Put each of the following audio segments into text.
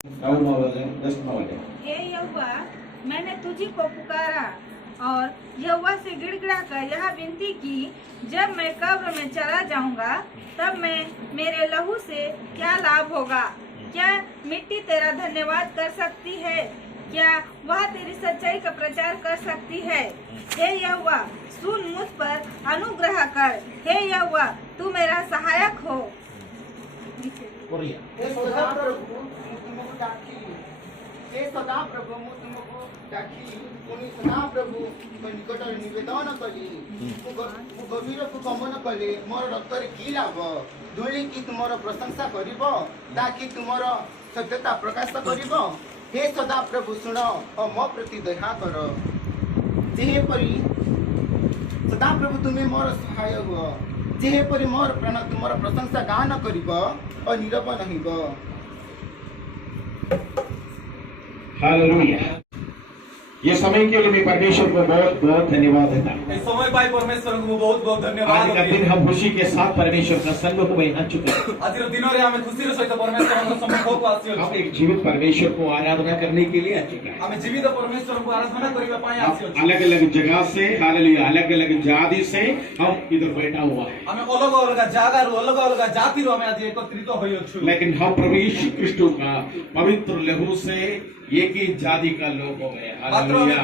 हे यहोवा, मैंने तुझी को पुकारा और यहोवा से गिड़गिड़ा कर यह विनती की, जब मैं कब्र में चला जाऊंगा तब मेरे लहू से क्या लाभ होगा? क्या मिट्टी तेरा धन्यवाद कर सकती है? क्या वह तेरी सच्चाई का प्रचार कर सकती है? हे यहोवा, सुन मुझ पर अनुग्रह कर। हे यहोवा, तू मेरा सहायक हो। सदाप्रभु ମୁଁ ତୁମକୁ ଡାକି ପୁଣି ସଦାପ୍ରଭୁ ନିକଟରେ ନିବେଦନ କଲି। ମୁଁ ଗଭୀରକୁ ଗମନ କଲି, ମୋର ରକ୍ତରେ କି ଲାଭ? ଧୂଳି କି ତୁମର ପ୍ରଶଂସା କରିବ, ତାକି ତୁମର ସତ୍ୟତା ପ୍ରକାଶ କରିବ? ହେ ସଦାପ୍ରଭୁ, ଶୁଣ ଓ ମୋ ପ୍ରତି ଦୟା କର। ଯେପରି ସଦାପ୍ରଭୁ ତୁମେ ମୋର ସହାୟ ହୁଅ, ଯେପରି ମୋର ପ୍ରାଣ ତୁମର ପ୍ରଶଂସା ଗାନ କରିବ ଓ ନୀରବ ରହିବ। हालेलुया। ये समय के लिए मैं परमेश्वर को बहुत बहुत धन्यवाद देता हूँ। इस समय भाई परमेश्वर को बहुत बहुत धन्यवाद। आज का दिन हम खुशी के साथ परमेश्वर का सन्मुख में आ चुके हैं। आज दिन रे हमें खुशी रे सहित परमेश्वर को सम्मुख को आसी हम एक जीवित परमेश्वर को आराधना करने के लिए आ चुके हैं। हमें जीवित परमेश्वर को आराधना करिबा पाए आसी अलग अलग जगह से, हालेलुया, अलग अलग जाति से हम इधर बैठा हुआ है। हमें अलग अलग जगह रो अलग अलग जाति रो हमें आज एकत्रित होई अछु। लेकिन हम प्रभु यीशु क्रिस्ट का पवित्र लहू से एक ही जाति का लोग हो गए। हालेलुया।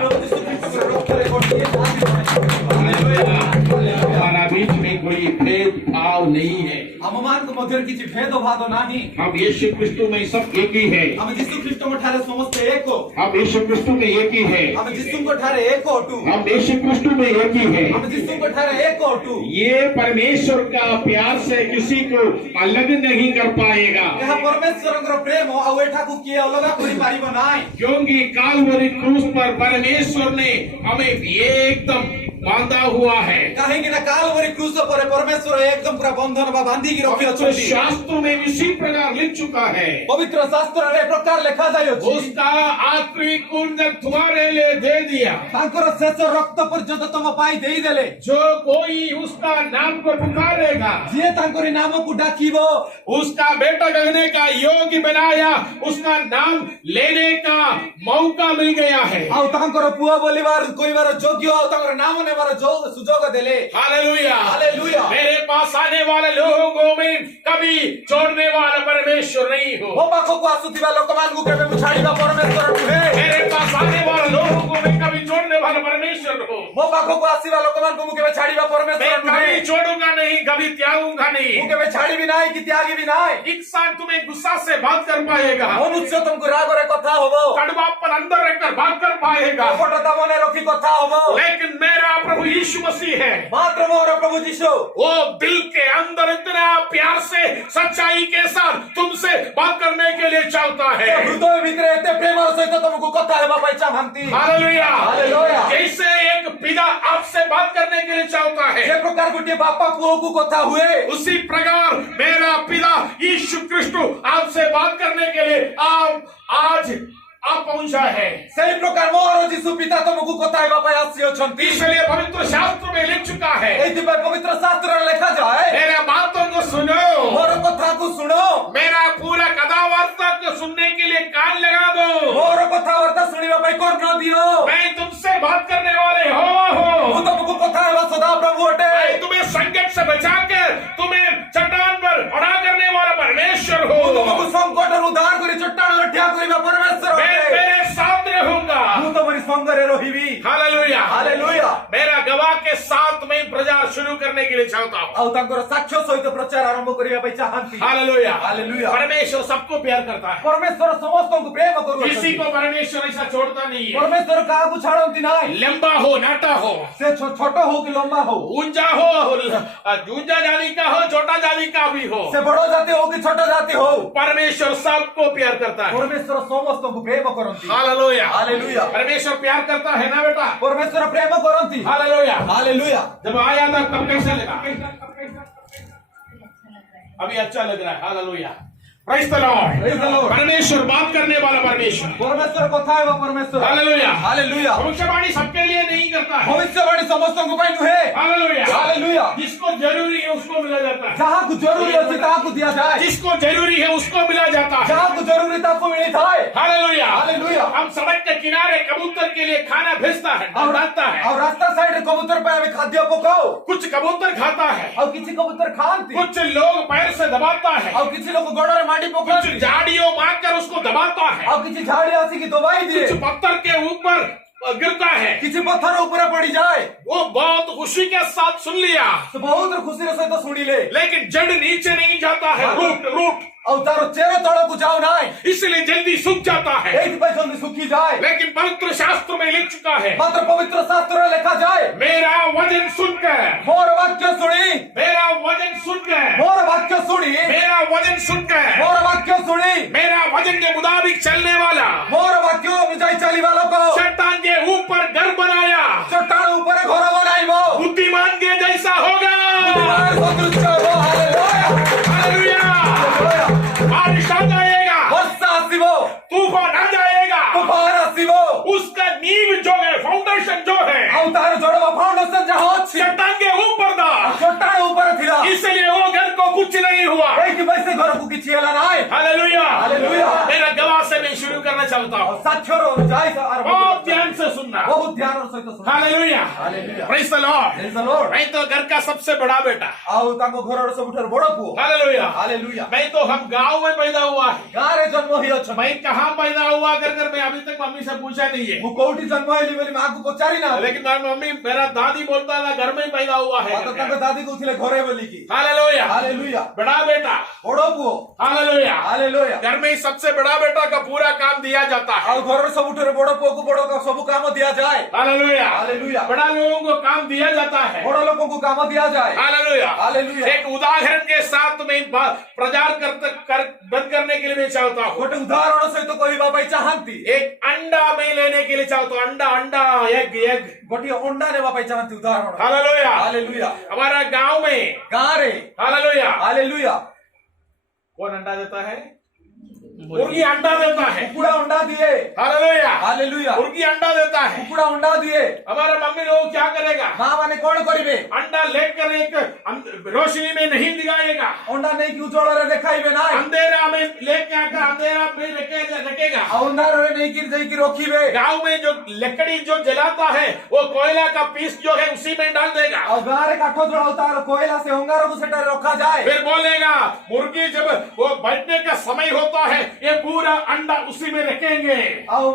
हमारा बीच में कोई भेदभाव नहीं है। हममान को मध्य किछि भेदभाव नाही। हम यीशु क्रिस्त में सब एक ही है। हम यीशु ख्रीष्ट में ठारे समस्त एक हो। हम यीशु क्रिस्त में एक ही है। हम यीशु को ठारे एक होटू। हम यीशु क्रिस्त में एक ही है। हम यीशु को ठारे एक होटू। ये परमेश्वर का प्यार से किसी को अलग नहीं कर पाएगा। यह परमेश्वर का प्रेम हो और एठा को किए अलग करि पारिबो नाही। क्योंकि कालवरी क्रूस पर परमेश्वर ने हमें एकदम बांधा हुआ है। कहेंगे ना कालवरी क्रूस पर परमेश्वर एकदम पूरा बंधन बा बांधी की रखी तो अछि। शास्त्र में इसी प्रकार लिख चुका है। पवित्र शास्त्र रे प्रकार लिखा जाय अछि। उसका आखिरी कुंड तुम्हारे लिए दे दिया। तांकर शेष रक्त पर्यंत तुम पाई देई देले। जो कोई उसका नाम को पुकारेगा, जे तांकर नाम को डाकिबो, उसका बेटा कहने का योग्य बनाया, उसका नाम लेने का मौका मिल गया है। आ तांकर पुआ बोलिबार कोइबार योग्य आ तांकर नाम नेबार जो सुजोग देले। Hallelujah, hallelujah. मेरे पास आने वाले लोगों में कभी छोड़ने वाला परमेश्वर नहीं हो। मो पाखो को आसुतिबा लोकमान को केबे छाड़ीबा परमेश्वर नुहे। मेरे पास आने वाले लोगों को मैं कभी छोड़ने वाला परमेश्वर हो। मो पाखो को आसीबा लोकमान को केबे छाड़ीबा परमेश्वर मैं नुहे। कभी छोड़ूंगा नहीं, कभी त्यागूंगा नहीं। मु केबे छाड़ी भी नाही कि त्यागी भी नाही। इंसान तुम्हें गुस्सा से बात कर पाएगा, मनुष्य तुमको राग रे कथा होबो, कड़वापन अंदर रखकर बात कर पाएगा, कपटता मने रखी कथा होबो। लेकिन मेरा प्रभु यीशु मसीह है, मात्र मोर प्रभु यीशु वो दिल के अंदर इतना प्यार से सच्चाई के साथ तुमसे बात करने के लिए चाहता है। हृदय भीतर एते प्रेम सहित तुमको कथा हेबा पाई चाहंती। Hallelujah, hallelujah. जैसे एक पिता आपसे बात करने के लिए चाहता है, जे प्रकार गोटे बापा पुओ को कथा हुए, उसी प्रकार मेरा पिता यीशु क्रिस्ट आपसे बात करने के लिए आज आप पहुंचा है। सही प्रकार मोर यीशु पिता तुमको कथा हेबा पाई आसी अछंती। इसलिए पवित्र शास्त्र में लिख चुका है, एति पर पवित्र शास्त्र रे लिखा जाए, मेरे बातों को सुनो, मोर कथा को सुनो, मेरा पूरा कथावार्ता को सुनने के लिए कान लगा दो। मोर कथा वार्ता सुनिबा पाई कर न दियो। मैं तुमसे बात करने वाले हो। मु तुमको कथा हेबा सदा प्रभु अटे। मैं तुम्हें संकट से बचाकर तुम्हें चट्टान पर खड़ा करने वाला परमेश्वर हो। मु तुमको संकट रो उद्धार करी चट्टान लठिया करिबा परमेश्वर मैं अटे। तेरे साथ रहूंगा। मु तुम्हारी संग रे रहिबी। Hallelujah, hallelujah. मेरा गवाह के साथ में प्रचार शुरू करने के लिए चाहता हूँ। आ तांकर साक्ष्य सहित प्रचार आरंभ करिबा पाई चाहंती। Hallelujah, hallelujah. परमेश्वर सबको प्यार करता है। परमेश्वर समस्त को प्रेम करू। किसी को परमेश्वर ऐसा छोड़ता नहीं है। परमेश्वर का को छाड़ंती नाही। लंबा हो, नाटा हो, से छोटो हो कि लंबा हो, ऊंचा हो, ऊंचा जाति का हो, छोटा जाति का भी हो, से बड़ो जाति हो कि छोटो जाति हो, परमेश्वर सबको प्यार करता है। परमेश्वर समस्त को प्रेम करंती। Hallelujah, hallelujah. परमेश्वर प्यार करता है ना बेटा? परमेश्वर प्रेम करंती। Hallelujah, hallelujah. जब आया था तब कैसा लगा? अभी अच्छा लग रहा है। Hallelujah, Praise the Lord. Praise the Lord. परमेश्वर बात करने वाला परमेश्वर। परमेश्वर कथा है परमेश्वर हालेलुया। हालेलुया भविष्यवाणी सबके लिए नहीं करता है। भविष्यवाणी समस्तों ପାଇଁ ନୁହେଁ हालेलुया। हालेलुया जिसको जरूरी है उसको मिला जाता है। ଯାହାକୁ ଜରୁରୀ ଅଛି ତାହାକୁ ଦିଆଯାଏ जिसको जरूरी है उसको मिला जाता है। ଯାହାକୁ ଜରୁରୀ ତାକୁ ମିଳିଥାଏ हालेलुया। हालेलुया हम सड़क के किनारे कबूतर के लिए खाना भेजता है, डालता है। ଆଉ ରାସ୍ତା ସାଇଡରେ କବୁତର ପାଇଁ ଆମେ ଖାଦ୍ୟ ପକାଉ कुछ कबूतर खाता है, ଆଉ କିଛି କବୁତର ଖାଆନ୍ତି कुछ लोग पैर से दबाता है, ଆଉ କିଛି ଲୋକ ଗୋଡରେ ମାଡି कुछ ପକାନ୍ତି झाड़ियों मारकर उसको दबाता है, ଆଉ କିଛି ଝାଡି ଆସିକି ଦବାଇ ଦିଏ कुछ पत्थर के ऊपर गिरता है। କିଛି ପଥର ଉପରେ ପଡିଯାଏ वो बहुत खुशी के साथ सुन लिया, ସେ ବହୁତ ଖୁସିର ସହିତ ଶୁଣିଲେ लेकिन जड़ नीचे नहीं जाता है, रूट रूट, ଆଉ ତାର ଚେର ତଳକୁ ଯାଉ ନାହିଁ इसलिए जल्दी सूख जाता है। ଏଇଥିପାଇଁ ଜଲ୍ଦି ଶୁଖିଯାଏ लेकिन पवित्र शास्त्र में लिख चुका है, ମାତ୍ର ପବିତ୍ର ଶାସ୍ତ୍ରରେ ଲେଖାଯାଏ मेरा वचन सुनकर, ମୋର ବାକ୍ୟ ଶୁଣି मेरा वचन सुनकर, ମୋର ବାକ୍ୟ ଶୁଣି मेरा वचन सुनकर, ମୋର ବାକ୍ୟ ଶୁଣି मेरा वचन के मुताबिक चलने वाला ମୋର ବାକ୍ୟ ଅନୁଯାୟୀ ଚାଲିବା ଲୋକ चट्टान के ऊपर घर बनाया, ଚଟାଣ ଉପରେ ଘର ବନାଇବ बुद्धिमान के जैसा होगा। ବୁଦ୍ଧିମାନ ସଦୃଶ୍ୟ ହେବ ହାଲେଲୁୟା हालेलुया। ହାଲେଲୁୟା बारिश आ जाएगा, ବର୍ଷା ଆସିବ तूफान आ जाएगा, ତୁଫାନ ଆସିବ उसका नींव जो है, फाउंडेशन जो है, ଆଉ ତାର ଜଡ ଫାଉଣ୍ଡେସନ ଯାହା ଅଛି चट्टान के ऊपर था, ଚଟାଣ ଉପରେ ଥିଲା इसलिए वो घर को कुछ नहीं हुआ। ଏଇଥିପାଇଁ ସେ ଘରକୁ କିଛି ହେଲା ନାହିଁ हालेलुया। हालेलुया। मेरा गवाह से मैं शुरू करना चाहता हूँ, ସାକ୍ଷ୍ୟର ଅନୁଯାୟୀ ଆରମ୍ଭ बहुत କର। ध्यान से सुनना। ବହୁତ ଧ୍ୟାନର ସହିତ ଶୁଣ hallelujah. Hallelujah praise the Lord. Praise the Lord। मैं तो घर का सबसे बड़ा बेटा। ଆଉ ତାଙ୍କ ଘରର ସବୁଠାରୁ ବଡ ପୁଅ हालेलुया। ହାଲେଲୁୟା मैं तो हम गांव में पैदा हुआ है। ଗାଁରେ ଜନ୍ମ ହେଇଅଛ मैं कहाँ पैदा हुआ कर मैं अभी तक मम्मी से पूछा नहीं है, ମୁଁ କୋଉଠି ଜନ୍ମ ହେଲି ବୋଲି ମାଆକୁ ପଚାରି ନା लेकिन मम्मी, मेरा दादी बोलता था घर में ही पैदा हुआ है। ମାତ୍ର ତାଙ୍କ ଦାଦି କହୁଥିଲେ ଘରେ ବୋଲିକି हालेलुया। ହାଲେଲୁୟା बड़ा बेटा। ବଡ ପୁଅ हालेलुया। ହାଲେଲୁୟା घर में ही सबसे बड़ा बेटा का पूरा काम दिया जाता है। ଆଉ ଘରର ସବୁଠାରୁ ବଡ ପୁଅକୁ ବଡ ସବୁ କାମ ଦିଆଯାଏ हालेलुया। हालेलुया बड़ा लोगों को काम दिया जाता है। ବଡ ଲୋକଙ୍କୁ କାମ ଦିଆଯାଏ हालेलुया। हालेलुया एक उदाहरण के साथ मैं प्रचार बंद करने के लिए मैं चाहता हूँ। ଗୋଟେ ଉଦାହରଣ ସହିତ କହିବା ପାଇଁ ଚାହାନ୍ତି एक अंडा मैं लेने के लिए चाहता हूँ, अंडा अंडा एग एग। ଗୋଟିଏ ଅଣ୍ଡା ନେବା ପାଇଁ ଚାହାନ୍ତି ଉଦାହରଣ हालेलुया। ହାଲେଲୁୟା हमारा गांव में ଗାଁରେ हालेलुया ହାଲେଲୁୟା कौन अंडा देता है? मुर्गी अंडा देता है। କୁକୁଡ଼ା ଅଣ୍ଡା ଦିଏ हालेलुया। ହାଲେଲୁୟା मुर्गी अंडा देता है। କୁକୁଡ଼ା ଅଣ୍ଡା ଦିଏ हमारा मम्मी लोग क्या करेगा? ମା ମାନେ କଣ କରିବେ अंडा लेकर एक रोशनी में नहीं दिखाएगा, ଅଣ୍ଡା ନେଇକି ଉଜ୍ଜଳରେ ଦେଖାଇବେ ନାହିଁ अंधेरा में लेके आकर अंधेरा में रखेगा। ଆଉ ଅନ୍ଧାରରେ ନେଇକି ଯାଇକି ରଖିବେ गांव में जो लकड़ी जो जलाता है वो कोयला का पीस जो है उसी में डाल देगा, ଆଉ ଗାଁରେ କାଠ ଜଳାଉ ତାର କୋଇଲା ସେ ଅଙ୍ଗାରକୁ ସେଠାରେ ରଖାଯାଏ फिर बोलेगा मुर्गी जब वो बैठने का समय होता है ये पूरा अंडा उसी में रखेंगे। ଆଉ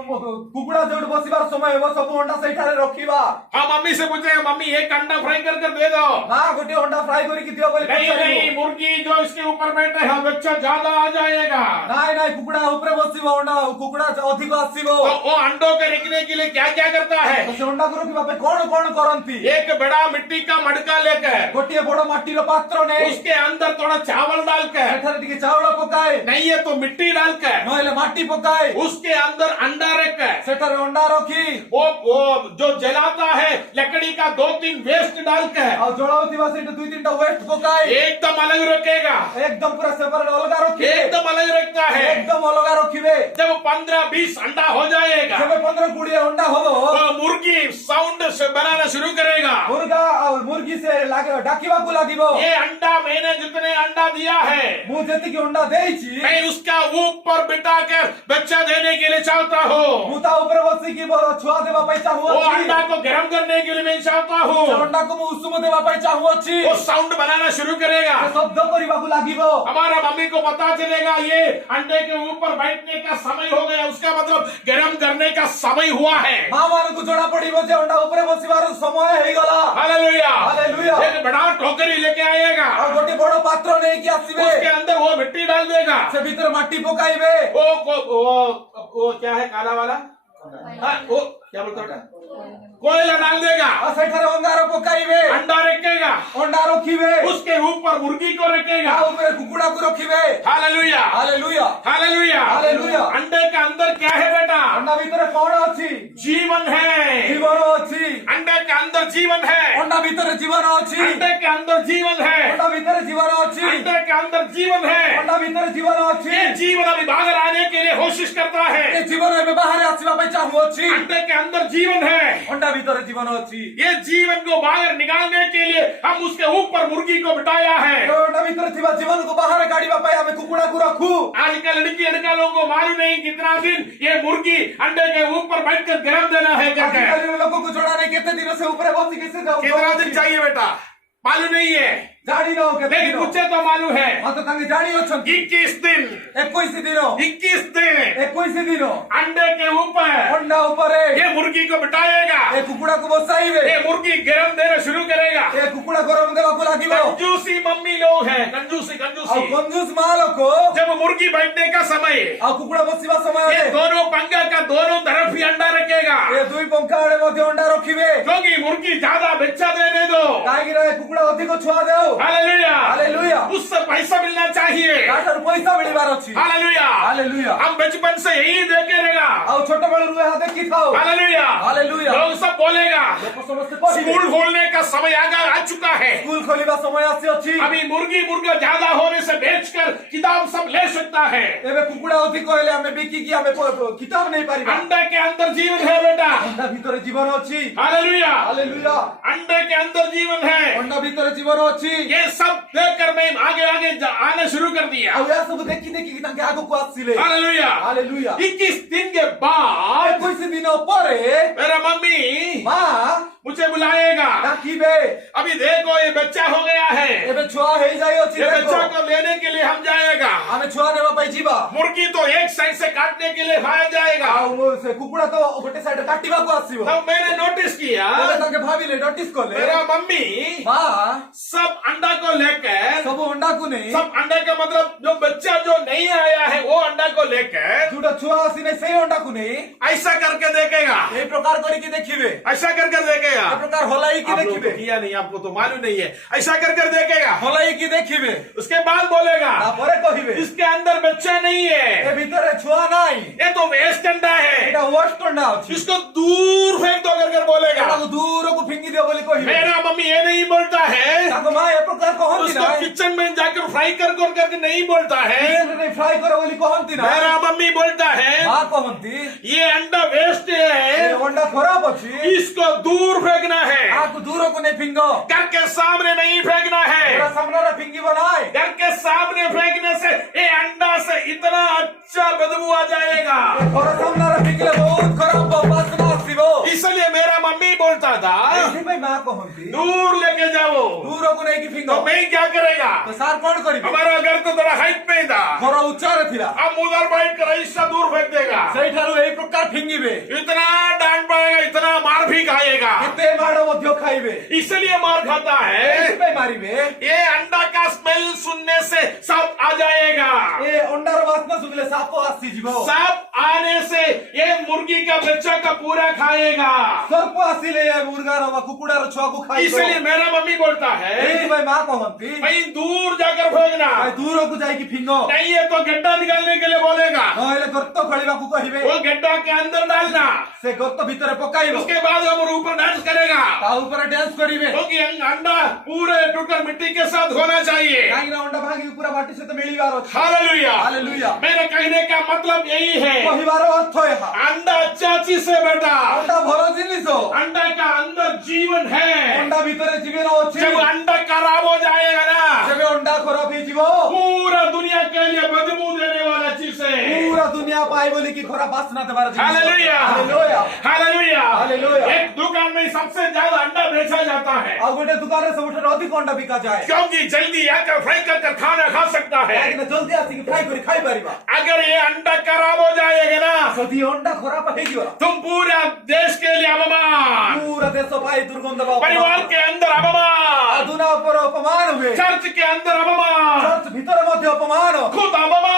କୁକୁଡ଼ା ଯୋଉଠି ବସିବାର ସମୟ ହେବ ସବୁ ଅଣ୍ଡା ସେଇଠାରେ ରଖିବା हम मम्मी से पूछेंगे, मम्मी एक अंडा फ्राई कर दे दो। ମା ଗୋଟିଏ ଅଣ୍ଡା ଫ୍ରାଏ କରିକି ଦିଅ ବୋଲି नहीं ପଚାରିବୁ। नहीं, मुर्गी जो इसके ऊपर बैठे हैं बच्चा ज्यादा आ जाएगा। ନାଇଁ ନାଇଁ କୁକୁଡ଼ା ଉପରେ ବସିବ ଅଣ୍ଡା କୁକୁଡ଼ା ଅଧିକ ଆସିବ तो वो अंडों के रखने के लिए क्या क्या करता है? ସେ ଅଣ୍ଡାକୁ ରଖିବା ପାଇଁ କଣ କଣ କରନ୍ତି एक बड़ा मिट्टी का मटका लेकर ଗୋଟିଏ ବଡ ମାଟିର ପାତ୍ର ନେଇ उसके अंदर थोड़ा चावल डालकर, ସେଠାରେ ଟିକେ ଚାଉଳ ପକାଏ नहीं है तो मिट्टी डालकर, ନହେଲେ ମାଟି ପକାଏ उसके अंदर अंडा रखकर ସେଠାରେ ଅଣ୍ଡା ରଖି वो जो जलाता है लकड़ी का 2-3 वेस्ट डालकर ଆଉ ଜଳାଉଥିବା ସେଇଠି 2-3ଟା ୱେଷ୍ଟ ପକାଏ एकदम अलग रखेगा, ଏକଦମ ପୁରା ସେପାରେଟ ଅଲଗା ରଖିବେ एकदम अलग रखता है। ଏକଦମ ଅଲଗା ରଖିବେ जब 15-20 अंडा हो जाएगा ଯେବେ 15-20 ଅଣ୍ଡା ହବ तो मुर्गी साउंड से बनाना शुरू करेगा, ମୁର୍ଗା ଆଉ ମୁର୍ଗୀ ସେ ଡାକିବାକୁ ଲାଗିବ ये अंडा मैंने जितने अंडा दिया है ମୁଁ ଯେତିକି ଅଣ୍ଡା ଦେଇଛି मैं उसका ऊपर बिठाकर बच्चा देने के लिए चाहता हूँ, ମୁଁ ତା ଉପରେ ବସିକି ଛୁଆ ଦେବା ପାଇଁ वो ଚାହୁଁଅଛି अंडा को गर्म करने के लिए मैं चाहता हूँ। ସେ ଅଣ୍ଡାକୁ ମୁଁ ଉଷୁମ ଦେବା ପାଇଁ ଚାହୁଁଅଛି वो साउंड बनाना शुरू करेगा, ସେ ଶବ୍ଦ କରିବାକୁ ଲାଗିବ हमारा मम्मी को पता चलेगा ये अंडे के ऊपर बैठने का समय हो गया, उसका मतलब गर्म करने का समय हुआ है। ମା ମାନଙ୍କୁ ଜଣା ପଡିବ ଯେ ଅଣ୍ଡା ଉପରେ ବସିବାର ସମୟ ହେଇଗଲା हालेलुया। ହାଲେଲୁୟା एक बड़ा टोकरी लेके आएगा, ଆଉ ଗୋଟେ ବଡ ପାତ୍ର ନେଇକି ଆସିବେ उसके अंदर वो मिट्टी डाल देगा, ସେ ଭିତରେ ମାଟି ପକାଇବେ वो क्या है काला वाला, हाँ, वो क्या बोलते हैं, कोयला डाल देगा, ଆଉ ସେଠାରେ ଅଙ୍ଗାର ପକାଇବେ अंडा रखेगा, ଅଣ୍ଡା ରଖିବେ उसके ऊपर मुर्गी को रखेगा। ତା ଉପରେ କୁକୁଡ଼ାକୁ ରଖିବେ हालेलुया। Hallelujah hallelujah. हालेलुया। अंडे के अंदर क्या है बेटा? ଅଣ୍ଡା ଭିତରେ କଣ ଅଛି जीवन है। ଜୀବନ ଅଛି अंडे के अंदर जीवन है। ଅଣ୍ଡା ଭିତରେ ଜୀବନ ଅଛି अंडे के अंदर जीवन है। ଅଣ୍ଡା ଭିତରେ ଜୀବନ ଅଛି अंडे के अंदर जीवन है ଅଣ୍ଡା ଭିତରେ ଜୀବନ ଅଛି ये जीवन अभी बाहर आने के लिए कोशिश करता ଏ है ଜୀବନ ଏବେ ବାହାରେ ଆସିବା ପାଇଁ ଚାହୁଁଅଛି अंडे के अंदर जीवन है ଅଣ୍ଡା ଭିତରେ ଜୀବନ ଅଛି ये जीवन को बाहर निकालने के लिए हम उसके ऊपर मुर्गी को बिठाया है ଅଣ୍ଡା ଭିତରେ ଥିବା ଜୀବନକୁ ବାହାରେ କାଢିବା ପାଇଁ ଆମେ କୁକୁଡ଼ାକୁ ରଖୁ आजकल लड़की लड़का लोगों को मालूम नहीं कितना दिन ये मुर्गी अंडे के ऊपर बैठकर गरम देना है क्या क्या ଆଜିକାଲିର ଲୋକକୁ ଜଣା ନାହିଁ କେତେ ଦିନ ସେ ଉପରେ ବସିକି ସେ कितना दिन चाहिए बेटा मालूम नहीं है ଜାଣି ନାହୁଁ କେତେ लेकिन ଦିନ मुझे तो मालूम है ମତେ ତାଙ୍କେ ଜାଣି ଅଛନ୍ତି 21 दिन 21 ଦିନ 21 दिन 21 ଦିନ अंडे के ऊपर ଅଣ୍ଡା ଉପରେ ये मुर्गी को बिठाएगा ଏ କୁକୁଡ଼ାକୁ ବସାଇବେ ये मुर्गी गरम देना शुरू करेगा ଏ କୁକୁଡ଼ା ଗରମ ଦେବାକୁ ଲାଗିବ कंजूसी मम्मी लोग हैं कंजूसी ଆଉ कंजूसी କଞ୍ଜୁସ ମା ଲୋକ जब मुर्गी बैठने का समय ଆଉ କୁକୁଡ଼ା ବସିବା ये ସମୟରେ दोनों पंगा का दोनों तरफ ही अंडा रखेगा ଏ ଦୁଇ ପଙ୍ଖା ଆଡେ ମଧ୍ୟ ଅଣ୍ଡା ରଖିବେ क्योंकि मुर्गी ज्यादा बच्चा देने दो କାହିଁକି ନା ଏ କୁକୁଡ଼ା ଅଧିକ ଛୁଆ ଦେଉ हालेलुया ହାଲେଲୁୟା उससे पैसा मिलना चाहिए ତାଠାରୁ ପଇସା ମିଳିବାର ଅଛି हालेलुया ହାଲେଲୁୟା हम बचपन से यही देखे रहेगा ଆଉ ଛୋଟ ବେଳରୁ ଏହା ଦେଖିଥାଉ हालेलुया ହାଲେଲୁୟା लोग सब बोलेगा ଲୋକ ସମସ୍ତେ କହିବେ स्कूल खोलने का समय आ चुका है ସ୍କୁଲ ଖୋଲିବା ସମୟ ଆସିଅଛି अभी मुर्गी मुर्गा ज्यादा होने से बेचकर किताब सब ले सकता है ଏବେ କୁକୁଡ଼ା ଅଧିକ ହେଲେ ଆମେ ବିକିକି ଆମେ କିତାବ ନେଇପାରିବା अंडे के अंदर जीवन है बेटा ଅଣ୍ଡା ଭିତରେ ଜୀବନ ଅଛି हालेलुया ହାଲେଲୁୟା अंडे के अंदर जीवन है ଅଣ୍ଡା ଭିତରେ ଜୀବନ ଅଛି ये सब देखकर मैं आगे आगे आने शुरू कर दिया ଆଉ ଏହା ସବୁ ଦେଖି ଦେଖିକି ତାଙ୍କେ ଆଗକୁ ଆସିଲେ हालेलुया ହାଲେଲୁୟା 21 दिन के बाद 21 ଦିନ ପରେ मेरा मम्मी ମା मुझे बुलाएगा ଡାକିବେ अभी देखो ये बच्चा हो गया है ଏବେ ଛୁଆ ହେଇଯାଇଅଛି ये ଦେଖ बच्चा को लेने के लिए हम जाएगा ଆମେ ଛୁଆ ନେବା ପାଇଁ ଯିବା मुर्गी तो एक साइड से काटने के लिए खाया जाएगा ଆଉ ସେ କୁକୁଡ଼ା ତ ଗୋଟେ ସାଇଡ କାଟିବାକୁ ଆସିବ तब मैंने नोटिस किया ଏବେ ତାଙ୍କେ ଭାବିଲେ ନୋଟିସ କଲେ मेरा मम्मी ମା सब अंडा को लेकर ସବୁ ଅଣ୍ଡାକୁ ନେଇ सब अंडा का मतलब जो बच्चा जो नहीं आया है वो अंडा को लेकर ଯୋଉଟା ଛୁଆ ଆସିନେ ସେଇ ଅଣ୍ଡାକୁ ନେଇ ऐसा करके देखेगा ଏଇ प्रकार କରିକି ଦେଖିବେ ऐसा करके देखेगा ଏ ପ୍ରକାର ହଲାଇକି आप लोग तो ଦେଖିବେ किया नहीं आपको तो मालूम नहीं है ऐसा करके देखेगा ହଲାଇକି ଦେଖିବେ उसके बाद बोलेगा ତାପରେ କହିବେ इसके अंदर बच्चा नहीं ଏ है ଭିତରେ ଛୁଆ ନାହିଁ ये तो वेस्ट अंडा है ଏଇଟା ୱେଷ୍ଟ ଅଣ୍ଡା ଅଛି इसको दूर फेंक दो करके बोलेगा ଏଟାକୁ ଦୂରକୁ ଫିଙ୍ଗି ଦିଅ ବୋଲି କହିବେ मेरा मम्मी ये नहीं बोलता है ତାଙ୍କ ମା ଏ ପ୍ରକାର କହନ୍ତି उसको ନାହିଁ किचन में जाकर फ्राई कर करके नहीं बोलता है ଫ୍ରାଏ କର ବୋଲି କହନ୍ତି ନା मेरा मम्मी बोलता है ମା କହନ୍ତି ये अंडा वेस्ट ଏ है ଅଣ୍ଡା ଖରାପ ଅଛି इसको दूर फेंकना है ଆକୁ ଦୂରକୁ ନେଇ ଫିଙ୍ଗ घर के सामने नहीं फेंकना ପୁରା है ସାମ୍ନାରେ ଫିଙ୍ଗିବ ନାହିଁ घर के सामने फेंकने से ये अंडा से इतना अच्छा बदबू आ जाएगा ଘର ସାମ୍ନାରେ ଫିଙ୍ଗିଲେ ବହୁତ ଖରାପ ବାସ୍ନା ଆସିବ इसलिए मेरा मम्मी बोलता था ଏଥିପାଇଁ ମା କହନ୍ତି दूर लेके जाओ ଦୂରକୁ ନେଇକି ଫିଙ୍ଗ तो मैं क्या करेगा ତ ସାର୍ କଣ କରିବେ हमारा घर तो थोड़ा हाइट में था ଘର ଉଚ୍ଚରେ ଥିଲା हम उधर बैठ कर ऐसा दूर फेंक देगा ସେଇଠାରୁ ଏଇ ପ୍ରକାର ଫିଙ୍ଗିବେ इतना डांट पाएगा इतना मार भी खाएगा କେତେ ମାଡ଼ ମଧ୍ୟ ଖାଇବେ इसलिए मार खाता है ଏଥିପାଇଁ ମାରିବେ ये अंडा का स्मेल सुनने से सब आ जाएगा ଏ ଅଣ୍ଡାର ବାସ୍ନା ଶୁଣିଲେ ସାପ ଆସିଯିବ सब आने से ये मुर्गी का बच्चा का पूरा खाएगा ସର୍ପ ଆସିଲେ ଏ ମୁର୍ଗାର ବା କୁକୁଡ଼ାର ଛୁଆକୁ ଖାଇବ इसलिए मेरा मम्मी बोलता है ଏଇଥିପାଇଁ ମା କହନ୍ତି भाई दूर जाकर फेंकना ଭାଇ ଦୂରକୁ ଯାଇକି ଫିଙ୍ଗ नहीं है तो गड्ढा निकालने के लिए बोलेगा ନହେଲେ ଗର୍ତ୍ତ ଖୋଳିବାକୁ କହିବେ वो गड्ढा के अंदर डालना ସେ ଗର୍ତ୍ତ ଭିତରେ ପକାଇବ उसके बाद हम ऊपर डांस करेगा ତା ଉପରେ ଡ୍ୟାନ୍ସ କରିବେ क्योंकि अंडा पूरे टूटकर मिट्टी के साथ होना चाहिए କାହିଁକି ନା ଅଣ୍ଡା ଭାଙ୍ଗି ପୁରା ମାଟି ସହିତ ମିଳିବାର ଅଛି हालेलुया ହାଲେଲୁୟା मेरे कहने का मतलब यही है କହିବାର ଅର୍ଥ ଏହା अंडा अच्छा चीज से बेटा ଅଣ୍ଡା ଭଲ ଜିନିଷ अंडा का अंदर जीवन है ଅଣ୍ଡା ଭିତରେ ଜୀବନ ଅଛି जब अंडा खराब हो जाएगा ना ଯେବେ ଅଣ୍ଡା ଖରାପ ହେଇଯିବ पूरा दुनिया के लिए बदबू देने वाला चीज है ପୁରା ଦୁନିଆ ପାଇ ବୋଲିକି ଖରାପ ବାସ୍ନା ଦେବାର ଜିନିଷ हालेलुया ହାଲେଲୁୟା हालेलुया हालेलुया। एक दुकान में सबसे ज्यादा अंडा बेचा जाता है ଆଉ ଗୋଟେ ଦୋକାନରେ ସବୁଠାରୁ ଅଧିକ ଅଣ୍ଡା ବିକାଯାଏ क्योंकि जल्दी आकर फ्राई कर खाना खा सकता है କାହିଁକି ନା ଜଲ୍ଦି ଆସିକି ଫ୍ରାଏ କରି ଖାଇପାରିବା अगर ये अंडा खराब हो जाएगा ना ଯଦି ଅଣ୍ଡା ଖରାପ ହେଇଗଲା तुम पूरा देश के लिए अपमान ପୁରା ଦେଶ ପାଇଁ ଦୁର୍ଗନ୍ଧ ବା परिवार के अंदर अपमान ଦୁନା ଉପରେ ଅପମାନ ହୁଏ चर्च के अंदर अपमान ଚର୍ଚ୍ଚ ଭିତରେ ମଧ୍ୟ ଅପମାନ खुद अपमान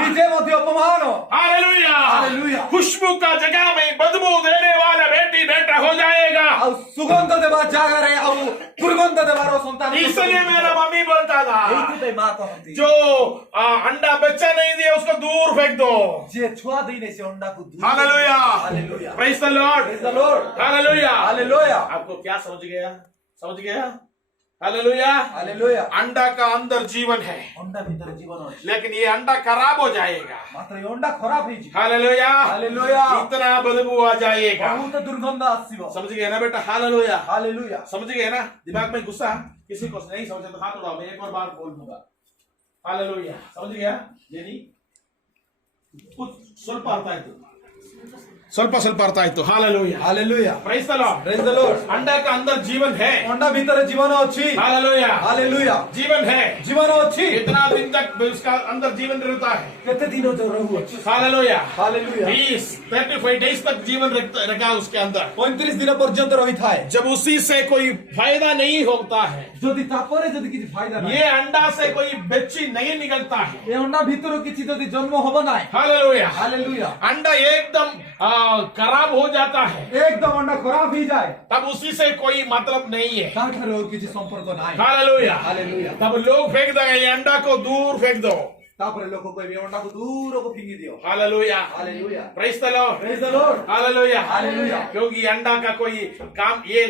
ନିଜେ ମଧ୍ୟ ଅପମାନ हालेलुया हालेलुया। खुशबू का जगह में बदबू देने वाला बेटी बेटा हो जाएगा ଆଉ ସୁଗନ୍ଧ ଦେବା ଜାଗାରେ ଆଉ ଦୁର୍ଗନ୍ଧ ଦେବାର ସନ୍ତାନ इसलिए मेरा मम्मी बोलता था ଏଇଥିପାଇଁ ମା କହନ୍ତି जो अंडा बच्चा नहीं दिया उसको दूर फेंक दो ଯିଏ ଛୁଆ ଦେଇନେ ସେ ଅଣ୍ଡାକୁ ଦୂର hallelujah hallelujah praise the Lord Praise the Lord hallelujah hallelujah आपको क्या समझ गया हालेलुया। हालेलुया अंडा का अंदर जीवन है, अंडा भीतर जीवन अछि लेकिन ये अंडा खराब हो जाएगा। मात्र ये अंडा खराब होई छी हालेलुया। हालेलुया इतना बदबू आ जाएगा। बहुत दुर्गंध आसीबो समझ गए ना बेटा? हालेलुया। हालेलुया समझ गए ना? दिमाग में गुस्सा किसी को नहीं समझा तो हाथ उठाओ, मैं एक और बार बोल दूंगा। हालेलुया। समझ गया? ये नहीं कुछ स्वल्प आता है तो ಸ್ವಲ್ಪ ಅರ್ಥ ಆಯ್ತು। Hallelujah. Hallelujah praise the Lord. Praise the Lord अंडा का अंदर जीवन है। अंडा भीतर जीवन अछि हालेलुया। हालेलुया जीवन है। जीवन अछि कितना दिन तक उसका अंदर जीवन रहता है? केते दिनों तक रहू अछि हालेलुया। हालेलुया 35 डेज तक जीवन रखा उसके अंदर। 35 दिन पर्यंत रही था जब उसी से कोई फायदा नहीं होता है, जदि तापरे जदि किछि फायदा नाही ये अंडा से कोई बच्ची नहीं निकलता है। ए अंडा भीतर किछि जदि जन्म होबो नाही हालेलुया। हालेलुया अंडा एकदम खराब हो जाता है, एकदम अंडा खराब ही जाए तब उसी से कोई मतलब नहीं है। ताठारे और किछि संपर्क नाही हालेलुया। हालेलुया तब लोग फेंक देंगे, ये अंडा को दूर फेंक दो। तापरे लोक कहबे अंडा को दूर को फिंगी दियो hallelujah. Hallelujah praise the Lord. Praise the Lord hallelujah. Hallelujah क्योंकि अंडा का कोई काम, ये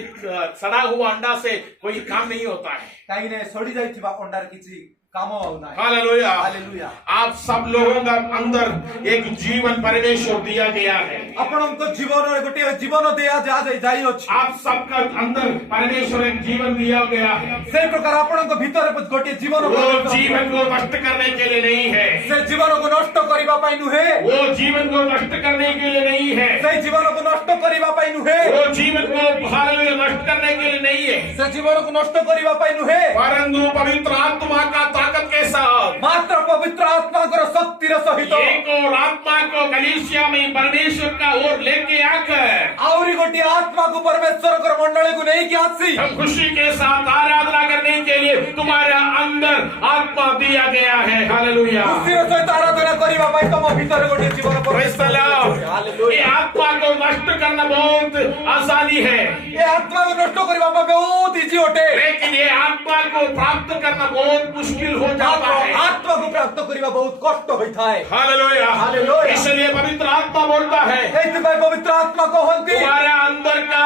सड़ा हुआ अंडा से कोई काम नहीं होता है। काई ने सड़ी जाइथिबा अंडार किछि काम आउ नाही हालेलुया। हालेलुया आप सब लोगों का अंदर एक जीवन परमेश्वर दिया गया है। आपनक जीवन गोटे जीवन दिया जा जाई अछि आप सबका अंदर परमेश्वर एक जीवन दिया गया है। से प्रकार आपनक भीतर गोटे जीवन वो जीवन को नष्ट करने के लिए नहीं है। से जीवन को नष्ट करिबा पाई नुहे वो जीवन को नष्ट करने के लिए नहीं है। से जीवन को नष्ट करिबा पाई नुहे वो जीवन को हालेलुया नष्ट करने के लिए नहीं है, से जीवन को नष्ट करिबा पाई नुहे परंतु पवित्र आत्मा का ताकत के साथ, मात्र पवित्र आत्मा को शक्ति र सहित एक और आत्मा को कलीसिया में परमेश्वर का ओर लेके आकर आउरी गोटे आत्मा को परमेश्वर कर मंडली को नहीं कि आसी हम खुशी के साथ आराधना करने के लिए तुम्हारे अंदर आत्मा दिया गया है। हालेलुया। खुशी र सहित आराधना करिबा पाई तम भीतर गोटे जीवन प्रेज द लॉर्ड। ये आत्मा को नष्ट करना बहुत आसानी है, ये आत्मा को नष्ट करिबा पाई बहुत इजी होटे, लेकिन ये आत्मा को प्राप्त करना बहुत मुश्किल हो जाता है। आत्मा को प्राप्त करिबा बहुत कष्ट होइथाय हालेलुया। हालेलुया। इसलिए पवित्र आत्मा बोलता है, एतबे पवित्र आत्मा को होंती तुम्हारे अंदर का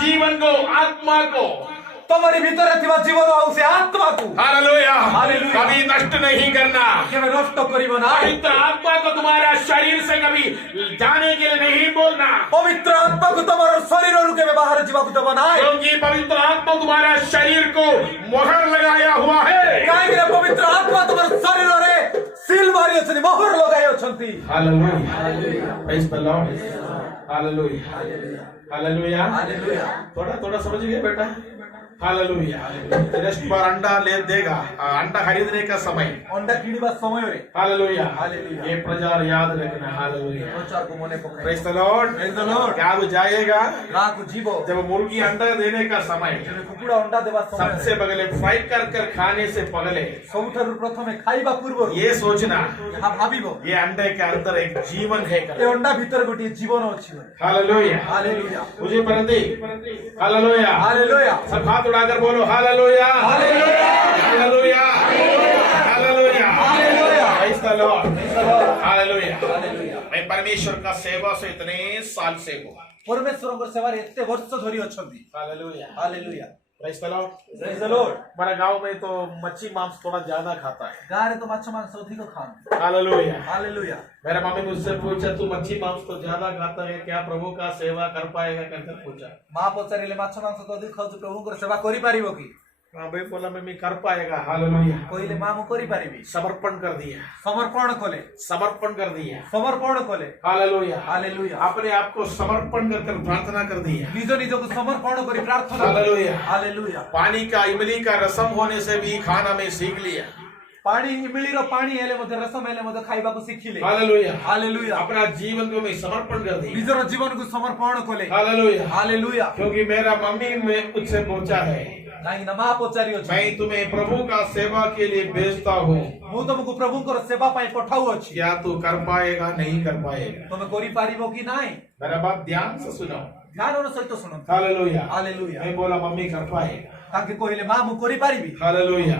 जीवन को, आत्मा को, तुम्हारे भीतर थिबा जीवन आउ से आत्मा को हालेलुया हालेलुया कभी नष्ट नहीं करना। केबे नष्ट करिबो ना पवित्र आत्मा को तुम्हारा शरीर से कभी जाने के लिए नहीं बोलना, पवित्र आत्मा को तुम्हारा शरीर रु केबे बाहर जीवा को दबा ना क्योंकि पवित्र आत्मा तुम्हारा शरीर को मोहर लगाया हुआ है। काहे के पवित्र आत्मा तुम्हारा शरीर रे सील मारी अछि, मोहर लगाई अछि। Hallelujah. Praise the Lord. Hallelujah. Hallelujah. Hallelujah थोड़ा थोड़ा समझ गए बेटा? हालेलुया। नेक्स्ट बार अंडा ले देगा, अंडा खरीदने का समय, अंडा किणीबा समय रे हालेलुया। हालेलुया। ये प्रचार याद रखना। हालेलुया। प्रचार को मने पकड़े praise the Lord. Praise the Lord. क्या वो जाएगा गा को जीवो जब मुर्गी अंडा देने का समय, कुकुड़ा अंडा देबा समय सबसे पहले फ्राई कर कर खाने से पहले सबठारु प्रथमे खाइबा पूर्व ये सोचना, हा भाबिबो ये अंडे के अंदर एक जीवन है। ए अंडा भीतर गोटे जीवन अछि। हालेलुया। हालेलुया मुझे परंतु हालेलुया। हालेलुया सब हाथ उठाकर बोलो hallelujah. Hallelujah hallelujah. Hallelujah. Hallelujah praise the Lord. Hallelujah. Hallelujah मैं परमेश्वर का सेवा से इतने साल से हूँ। परमेश्वर को सेवा रे एते वर्ष धरि अछंती। Hallelujah. Hallelujah praise the Lord. Praise the Lord. हमारा गांव में तो मच्छी मांस थोड़ा ज्यादा खाता है। गारे तो माछ मांस अधिक खान। हालेलुया। हालेलुया मेरा मम्मी मुझसे पूछा, तू मच्छी मांस तो ज्यादा खाता है, क्या प्रभु का सेवा कर पाएगा करके पूछा। मां पचारिले माछ मांस तो अधिक खाउ प्रभु को सेवा करि पारिबो की? हाँ भाई बोला मम्मी कर पाएगा। हालेलुया। कोइले मां मु करि पारिबी। समर्पण कर दिया। समर्पण कोले समर्पण कर दिया। समर्पण कोले हालेलुया। हालेलुया अपने आप को समर्पण कर प्रार्थना कर दिया। निज निज को समर्पण करि प्रार्थना। हालेलुया। हालेलुया पानी का, इमली का रसम होने से भी खाना में सीख लिया। पानी इमली रो पानी हेले मते रसम हेले मते खाइबा को सिखिले। हालेलुया। हालेलुया अपना जीवन को मैं समर्पण कर दिया। निजर जीवन को समर्पण कोले। हालेलुया। हालेलुया क्योंकि मेरा मम्मी में मुझसे पूछा है, काई ना मां पचारि अछि, मैं तुम्हें प्रभु का सेवा के लिए भेजता हूँ, मु तुमको प्रभु को सेवा पाई पठाउ अछि, क्या तू कर पाएगा? नहीं कर पाएगा। तुम करि पारिबो की नाही? मेरा बात ध्यान से सुनो। ध्यान और सहित सुनो। हालेलुया। हालेलुया मैं बोला मम्मी कर पाएगा। ताकि कहले मां मु करि पारिबी हालेलुया।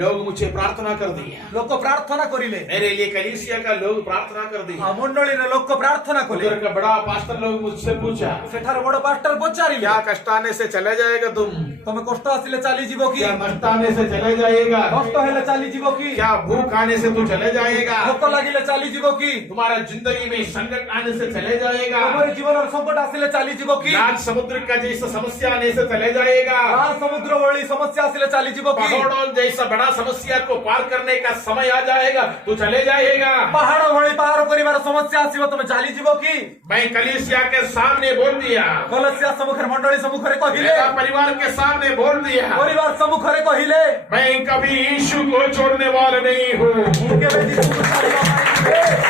लोग मुझे प्रार्थना कर दिया, लोक प्रार्थना करिले मेरे लिए कलीसिया का लोग प्रार्थना कर दिया। मंडली रे लोक प्रार्थना कले उधर का बड़ा पास्टर लोग मुझसे पूछा, सेठार बड़ पास्टर पचारिले क्या कष्ट आने से चले जाएगा तुम? तमे कष्ट आसिले चली जीवो की क्या नष्ट आने से चले जाएगा? कष्ट हेले चली जीवो की क्या भूख आने से तू चले जाएगा? भोक लागिले चली जीवो की तुम्हारा जिंदगी में संकट आने से चले जाएगा? तमरे जीवन और संकट आसिले चली जीवो की लाल समुद्र का जैसा समस्या आने से चले जाएगा? लाल समुद्र वाली समस्या आसिले चली जीवो की पहाड़ों जैसा बड़ा समस्या को पार करने का समय आ जाएगा, तू चले जाएगा। पहाड़ वाली पार करिवार समस्या आसीबो तमे चली जीवो की मैं कलीसिया के सामने बोल दिया, कलसिया सम्मुखरे मंडली सम्मुखरे कहिले मेरा परिवार के सामने बोल दिया, परिवार सम्मुखरे कहिले मैं कभी यीशु को छोड़ने वाला नहीं हूँ। केबे जीसु को छाड़िबा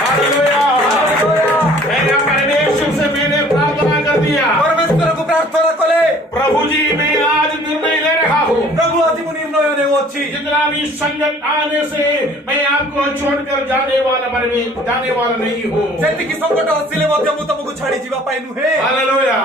हालेलुया। हालेलुया मैंने परमेश्वर से मैंने प्रार्थना कर दिया, परमेश्वर को प्रार्थना कले प्रभु जी मैं आज निर्णय ले रहा हूँ, प्रभु आज मु निर्णय ने अछि जितना भी संकट आने से मैं आपको छोड़कर जाने वाला नहीं हूँ। जेति की संकट आसिले मध्य मु तुमको छाड़ी जीवा पाइनु हे हालेलुया।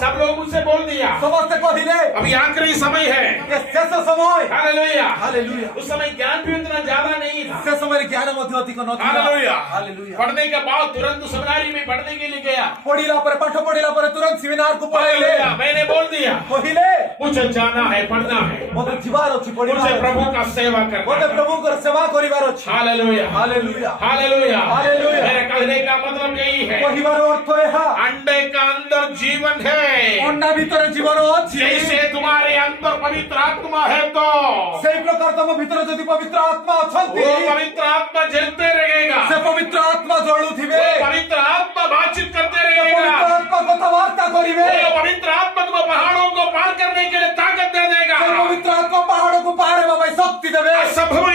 सब लोग मुझसे बोल दिया, समस्त कहिले अभी आखिरी समय है। ये शेष समय हालेलुया। हालेलुया उस समय ज्ञान भी उतना ज्यादा नहीं था। शेष समय ज्ञान मध्य अधिक नथिला हालेलुया। हालेलुया पढ़ने के बाद तुरंत सेमिनारी में पढ़ने के लिए गया। पढ़िला पर पाठ पढ़िला पर तुरंत सेमिनार को पढ़ाइले हालेलुया। मैंने बोल दिया, कहिले मुझे जाना है, पढ़ना है, मते जीवार अछि मुझे पढ़िबार प्रभु का सेवा करना मते है। प्रभु कर सेवा करिवार अछि हालेलुया। Hallelujah hallelujah. हालेलुया। मेरे कहने का मतलब यही है, कहिबार अर्थ एहा अंडे का अंदर जीवन है, अंडा भीतर जीवन अछि जैसे तुम्हारे अंदर पवित्र आत्मा है तो सेही प्रकार तम भीतर जदि पवित्र आत्मा अछंती वो पवित्र आत्मा जलते रहेगा, से पवित्र आत्मा जळुथिबे वो पवित्र आत्मा बातचीत करते पवित्र रहेगा, आत्मा कथावार्ता करिवे वो पवित्र आत्मा तुमको पहाड़ों को पार करने के लिए ताकत दे देगा। से पवित्र आत्मा पहाड़ों को पार बाबा शक्ति देवे संभव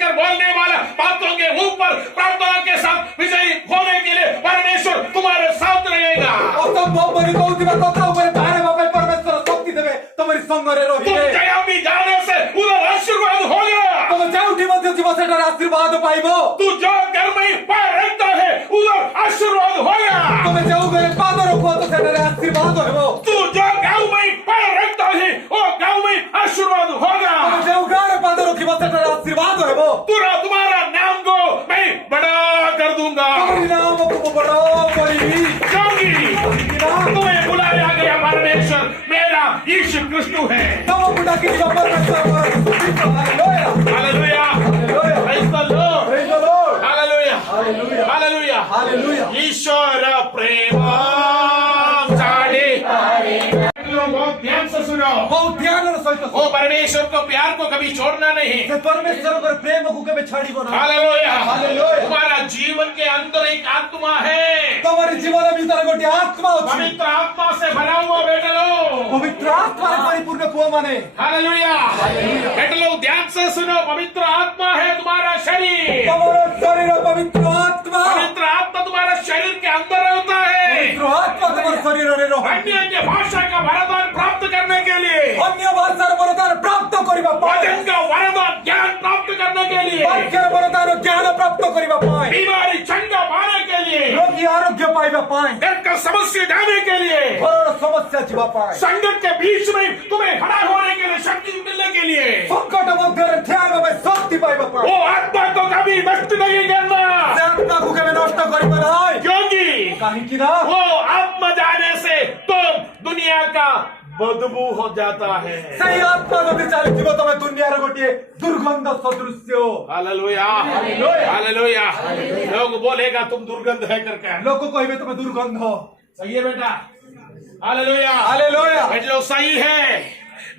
कर बोलने वाला बातों के ऊपर प्रार्थना के साथ विजयी होने के लिए परमेश्वर तुम्हारे साथ रहेगा। असंभव बनी कहउथिबा कथा ऊपर पार बाबा परमेश्वर शक्ति देवे तमरी संगरे तुम रहिबे जया भी जाने से उधर आशीर्वाद होगा। तुम जाउठी मध्य जीव सेटार आशीर्वाद पाइबो तू जो घर में पैर रखता है उधर आशीर्वाद होगा। तुम जाउ गरे पाद रखो तो सेटार आशीर्वाद हेबो तू जो गाँव में पैर रखता है वो गाँव में आशीर्वाद होगा। तुम जाउ गरे पाद रखिबो सेटार आशीर्वाद हेबो तुम्हारा नाम को मैं बड़ा कर दूंगा, तमरी नाम को बड़ो करिबी क्योंकि तुम्हें बुलाया गया परमेश्वर मेरा यीशु क्रिस्तु है। तम बुढ़ा की जीव परमेश्वर hallelujah hallelujah. Hallelujah Praise the Lord. Praise the Lord hallelujah. Hallelujah hallelujah. Hallelujah ईश्वर प्रेम साढ़े बहुत ध्यान से सुनो, बहुत ध्यान र सहित वो परमेश्वर को प्यार को कभी छोड़ना नहीं। से परमेश्वर पर प्रेम को केबे छाड़िबो ना हालेलुया। हालेलुया। तुम्हारा जीवन के अंदर एक आत्मा है, तमरी जीवन भीतर गोटे आत्मा अछि पवित्र आत्मा से भरा हुआ बेटा लो। पवित्र आत्मा रे परिपूर्ण पुओ माने हालेलुया। बेटा लो ध्यान से सुनो, पवित्र आत्मा है तुम्हारा शरीर, तमरो शरीर पवित्र आत्मा पवित्र आत्मा तुम्हारा शरीर के अंदर रहता है। पवित्र आत्मा तमर शरीर रे रहो अन्य अन्य भाषा का वरदान प्राप्त करने के लिए, अन्य भाषार वरदान प्राप्त करिबा पाए वचन का वरदान ज्ञान प्राप्त करने के लिए, वाक्य वरदान ज्ञान प्राप्त करिबा पाए बीमारी चंगा पाने के लिए, रोगी आरोग्य पाइबा पाए घर का समस्या जाने के लिए, घर समस्या जीवा पाए संकट के बीच में तुम्हें खड़ा होने के लिए, शक्ति मिलने के लिए, संकट मध्य रे ठिया बाबा शक्ति पाइबा पाए वो आत्मा को कभी नष्ट नहीं करना, से आत्मा को केबे नष्ट करिबा नाही क्योंकि काहे कि ना वो आत्मा जाने से तो दुनिया का बदबू हो जाता है। सही आत्मा जदि चाली जीव तमे दुनिया रे गोटे दुर्गंध सदृश्य हो हालेलुया। हालेलुया। हालेलुया। लोग बोलेगा तुम दुर्गंध है करके, लोग को कहबे तमे दुर्गंध हो सही है बेटा? हालेलुया। हालेलुया बेटा लोग सही है,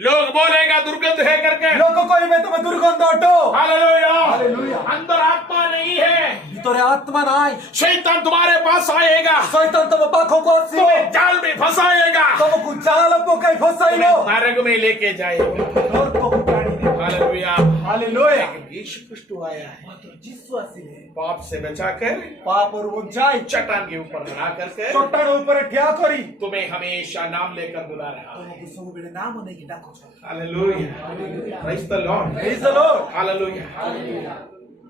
लोग बोलेगा दुर्गंध है करके, लोग को कहबे तमे दुर्गंध हटो हालेलुया। हालेलुया। अंदर आत्मा नहीं है, भीतर आत्मा नाही शैतान तुम्हारे पास आएगा, शैतान तम पाखो को आसीबो तुम्हें जाल में फंसाएगा, तमको जाल पकाई फसाइबो तुम्हें नरक में लेके जाएगा। और को टाणी दे हालेलुया। हालेलुया यीशु क्रिस्त आया है जिसु आसीले पाप से बचाकर, पाप और वंचाई चट्टान के ऊपर खड़ा करके चट्टान ऊपर ठिया करी तुम्हें हमेशा नाम लेकर बुला रहा है। तमको सब बेले नाम नहीं कि डाको छ hallelujah. Praise the Lord. Praise the Lord hallelujah.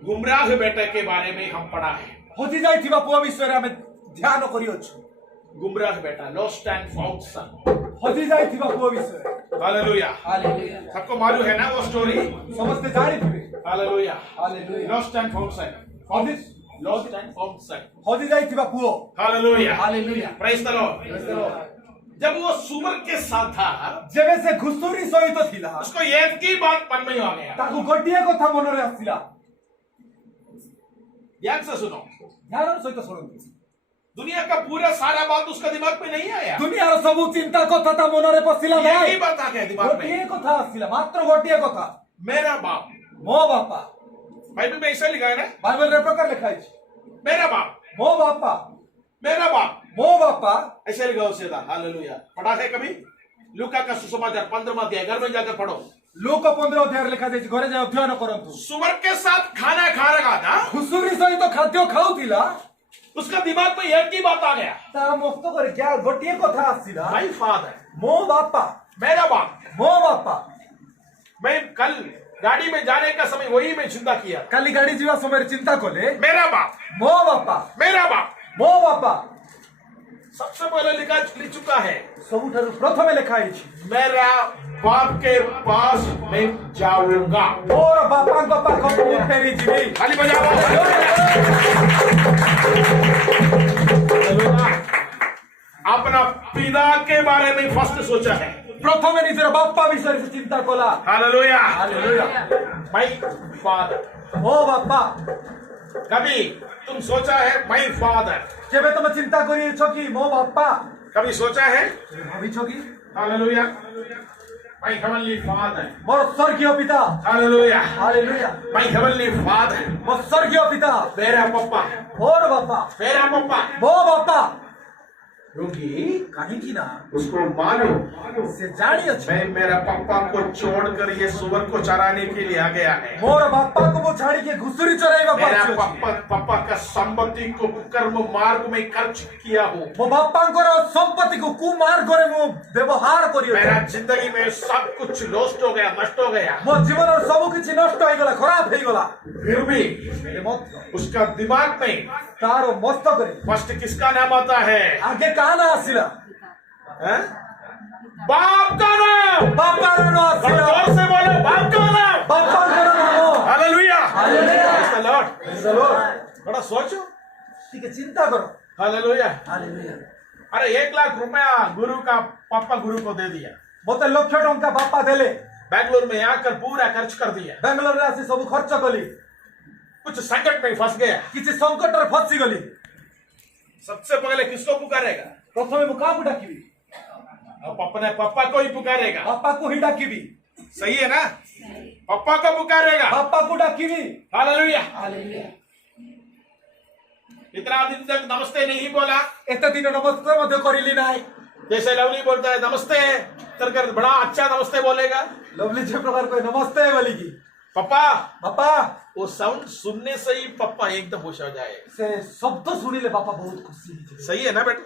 गुमराह बेटे के बारे में हम पढ़ा है, होती जाइथिबा पुआ विश्वरे हमें ध्यान करियो छ गुमराह बेटा, लॉस्ट एंड फाउंड सन। हजी जाइथिबा पुओ विषय हालेलुया। हालेलुया सबको मालूम है ना वो स्टोरी? समस्त जानिथिबे hallelujah. Hallelujah lost and found side. हजी लॉस्ट एंड फाउंड साइड। हजी जाइथिबा पुओ hallelujah. Hallelujah praise the Lord. Praise the Lord जब वो सुअर के साथ था, जेबे से घुसुरी सहित थिला उसको एक की बात मन में आ गया। ताकू गोटिए कथा मनरे आसिला ध्यान से सुनो, ध्यान सहित सुनନ୍ତୁ दुनिया का पूरा सारा बात उसका दिमाग में नहीं आया। दुनियार सबु चिंता कथा ता मनरे पसिला एक भाई ही बात आ गया दिमाग में, गोटिए कथा आसिला मात्र गोटिए कथा मेरा बाप। मो बापा बाइबल में ऐसा लिखा है ना, बाइबल रे प्रकार लिखा है मेरा बाप, मो बापा मेरा बाप, मो बापा ऐसे लिखा हो सीधा। हालेलुया। पढ़ा है कभी? लूका का सुसमाचार 15वां अध्याय, घर में जाकर पढ़ो। लोक 15 अध्याय लिखा जाय घरे जाय अध्ययन करंतु सुअर के साथ खाना खा रहा था, घुसुरी सहित खाद्य खाउथिला उसका दिमाग में एक ही बात आ गया, ता मुक्त कर क्या गोटिए कथा आसिला माय फादर, मो बापा मेरा बाप। मो बापा मैं कल गाड़ी में जाने का समय वही मैं चिंता किया, काली गाड़ी जीवा समय चिंता कोले मेरा बाप, मो बापा मेरा बाप। मो बापा सबसे पहले लिख चुका है, सबुठारु प्रथमे लिखा है मेरा बाप के पास मैं जाऊंगा। मोर बापा को पाख मु फेरी जीवी खाली बजाओ। अपना पिता के बारे में फर्स्ट सोचा है, प्रथमे निजर बापा विषय से चिंता Cola hallelujah. Hallelujah my father. मो बापा कभी तुम सोचा है माय फादर? जेबे तुम चिंता करी छो कि मो बापा कभी सोचा है? भाभी छो कि हालेलुया। My heavenly father. मोर स्वर्गीय पिता hallelujah. Hallelujah my heavenly father. मोर स्वर्गीय पिता मेरा पापा, मोर बापा मेरा पापा। मो बापा क्योंकि कहीं की ना उसको मालूम से जानी अच्छे मैं मेरा पापा को छोड़कर ये सुअर को चराने के लिए आ गया है। मोर बापा को वो छाड़ी के घुसुरी चराइबा मेरा पाछे पापा का संपत्ति को कर्म मार्ग में खर्च किया हूँ। मो बापा को संपत्ति को कुमार्ग रे मो व्यवहार करियो मेरा जिंदगी में सब कुछ लॉस्ट हो गया, नष्ट हो गया। मो जीवन सब किछि नष्ट हो गला, खराब हो गला। फिर भी मेरे मत उसका दिमाग में तारो मस्तक रे फर्स्ट किसका नाम आता है? आगे काना आसिला हैं? बाप का नाम। बापा रो थोड़ा आसिला जोर से बोलो, बाप का नाम। बापा को नाम hallelujah. Hallelujah Praise the Lord। Praise the Lord थोड़ा सोचो। ठीक है चिंता करो हालेलुया। हालेलुया अरे 1,00,000 रुपया गुरु का पापा गुरु को दे दिया, मते लक्ष टंका बापा देले बैंगलोर में आकर पूरा खर्च कर दिया, बेंगलोर रे आसी सब खर्च कली कुछ संकट में फंस गया। किछि संकट रे फसी गली सबसे पहले किसको पुकारेगा? प्रथमे मु काकु डाकिबी अब अपने पापा को ही पुकारेगा। बापा को ही डाकिबी सही है ना? पापा को पुकारेगा। बापा को डाकिबी हालेलुया। हालेलुया इतना दिन तक नमस्ते नहीं बोला, एते दिन नमस्कार मध्य करिली नाय जैसे लवली बोलता है नमस्ते, कर बड़ा अच्छा नमस्ते बोलेगा। लवली जे प्रकार कोई नमस्ते बोली की पापा, बापा वो साउंड सुनने से ही पापा एकदम खुश हो जाए। से शब्द सुनिले बापा बहुत खुशी हिचे सही है ना बेटा?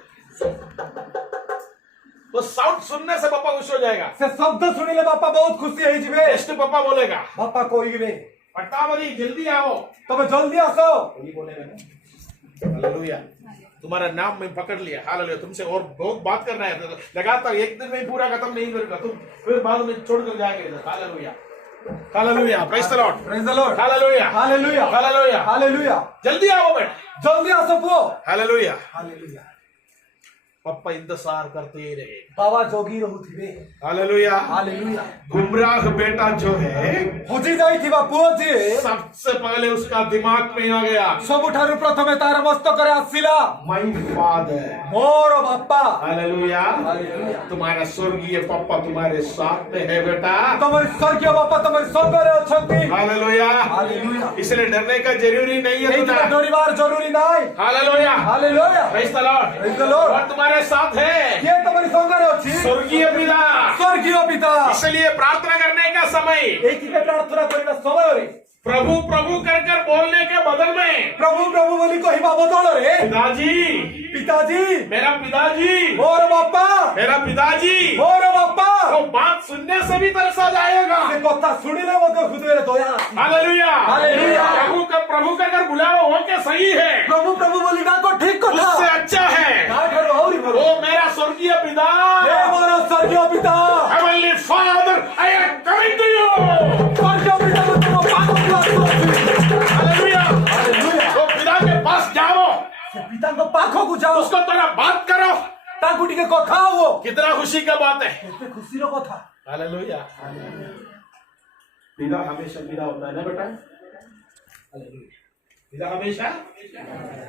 वो साउंड सुनने से पापा खुश हो जाएगा। से शब्द सुनिले बापा बहुत खुशी है जिवे नेक्स्ट पापा बोलेगा बापा कोइबे पट्टावली जल्दी आओ, तबे जल्दी आसो वही बोलेगा ना। हालेलुया। तुम्हारा नाम मैं पकड़ लिया। हालेलुया। तुमसे और बहुत बात करना है, लगातार एक दिन में पूरा खत्म नहीं करूंगा, तुम फिर बाद में छोड़कर जाएंगे। Hallelujah. Hallelujah. Praise the Lord. Praise the Lord hallelujah. Hallelujah hallelujah. Hallelujah जल्दी आओ बेटा। जल्दी आसो पुओ हालेलुया। हालेलुया पापा इंतजार करते ही रहे। बाबा जोगी रहूथिबे हालेलुया। हालेलुया गुमराह बेटा जो है हुजी जाइथिबा पुओ जे सबसे पहले उसका दिमाग में आ गया, सबुठारु प्रथमे तार मस्तक रे आसिला माय फादर। मोर बापा हालेलुया। हालेलुया तुम्हारा स्वर्गीय पापा तुम्हारे साथ में है बेटा। तमर स्वर्गीय बापा तमर संग रे अछंती हालेलुया। हालेलुया इसलिए डरने का जरूरी नहीं है एई बेटा। डोरीवार जरूरी नाय hallelujah. Hallelujah praise the Lord. Praise the Lord और तुम्हारे साथ है के तमर संग रे अछि स्वर्गीय पिता। स्वर्गीय पिता इसलिए प्रार्थना करने का समय एई की प्रार्थना करिबा समय रे प्रभु प्रभु कर बोलने के बदल में प्रभु प्रभु बोली कहिबा बदल रे पिताजी, पिताजी मेरा पिताजी, मोर बापा मेरा पिताजी, मोर बापा वो बात सुनने से भी तरसा जाएगा। से कथा सुनिले मते हृदय रे दया हालेलुया। हालेलुया। प्रभु का अगर बुलावा हो के सही है, प्रभु प्रभु बोली डाको ठीक उससे कथा अच्छा है ना ठरो औरी बोलो वो मेरा स्वर्गीय पिता। हे मोर स्वर्गीय crying to you. हालेलुया। तो पिता के पास जाओ, पिताଙ୍କ ପାଖକୁ ଯାଅ, उसको थोड़ा बात करो। ତାଙ୍କୁ ଟିକେ କଥା ହୁଅ। कितना खुशी का बात है। କେତେ ଖୁସିର କଥା। हालेलुया। पिता हमेशा पिता होता है ना बेटा। हालेलुया। पिता हमेशा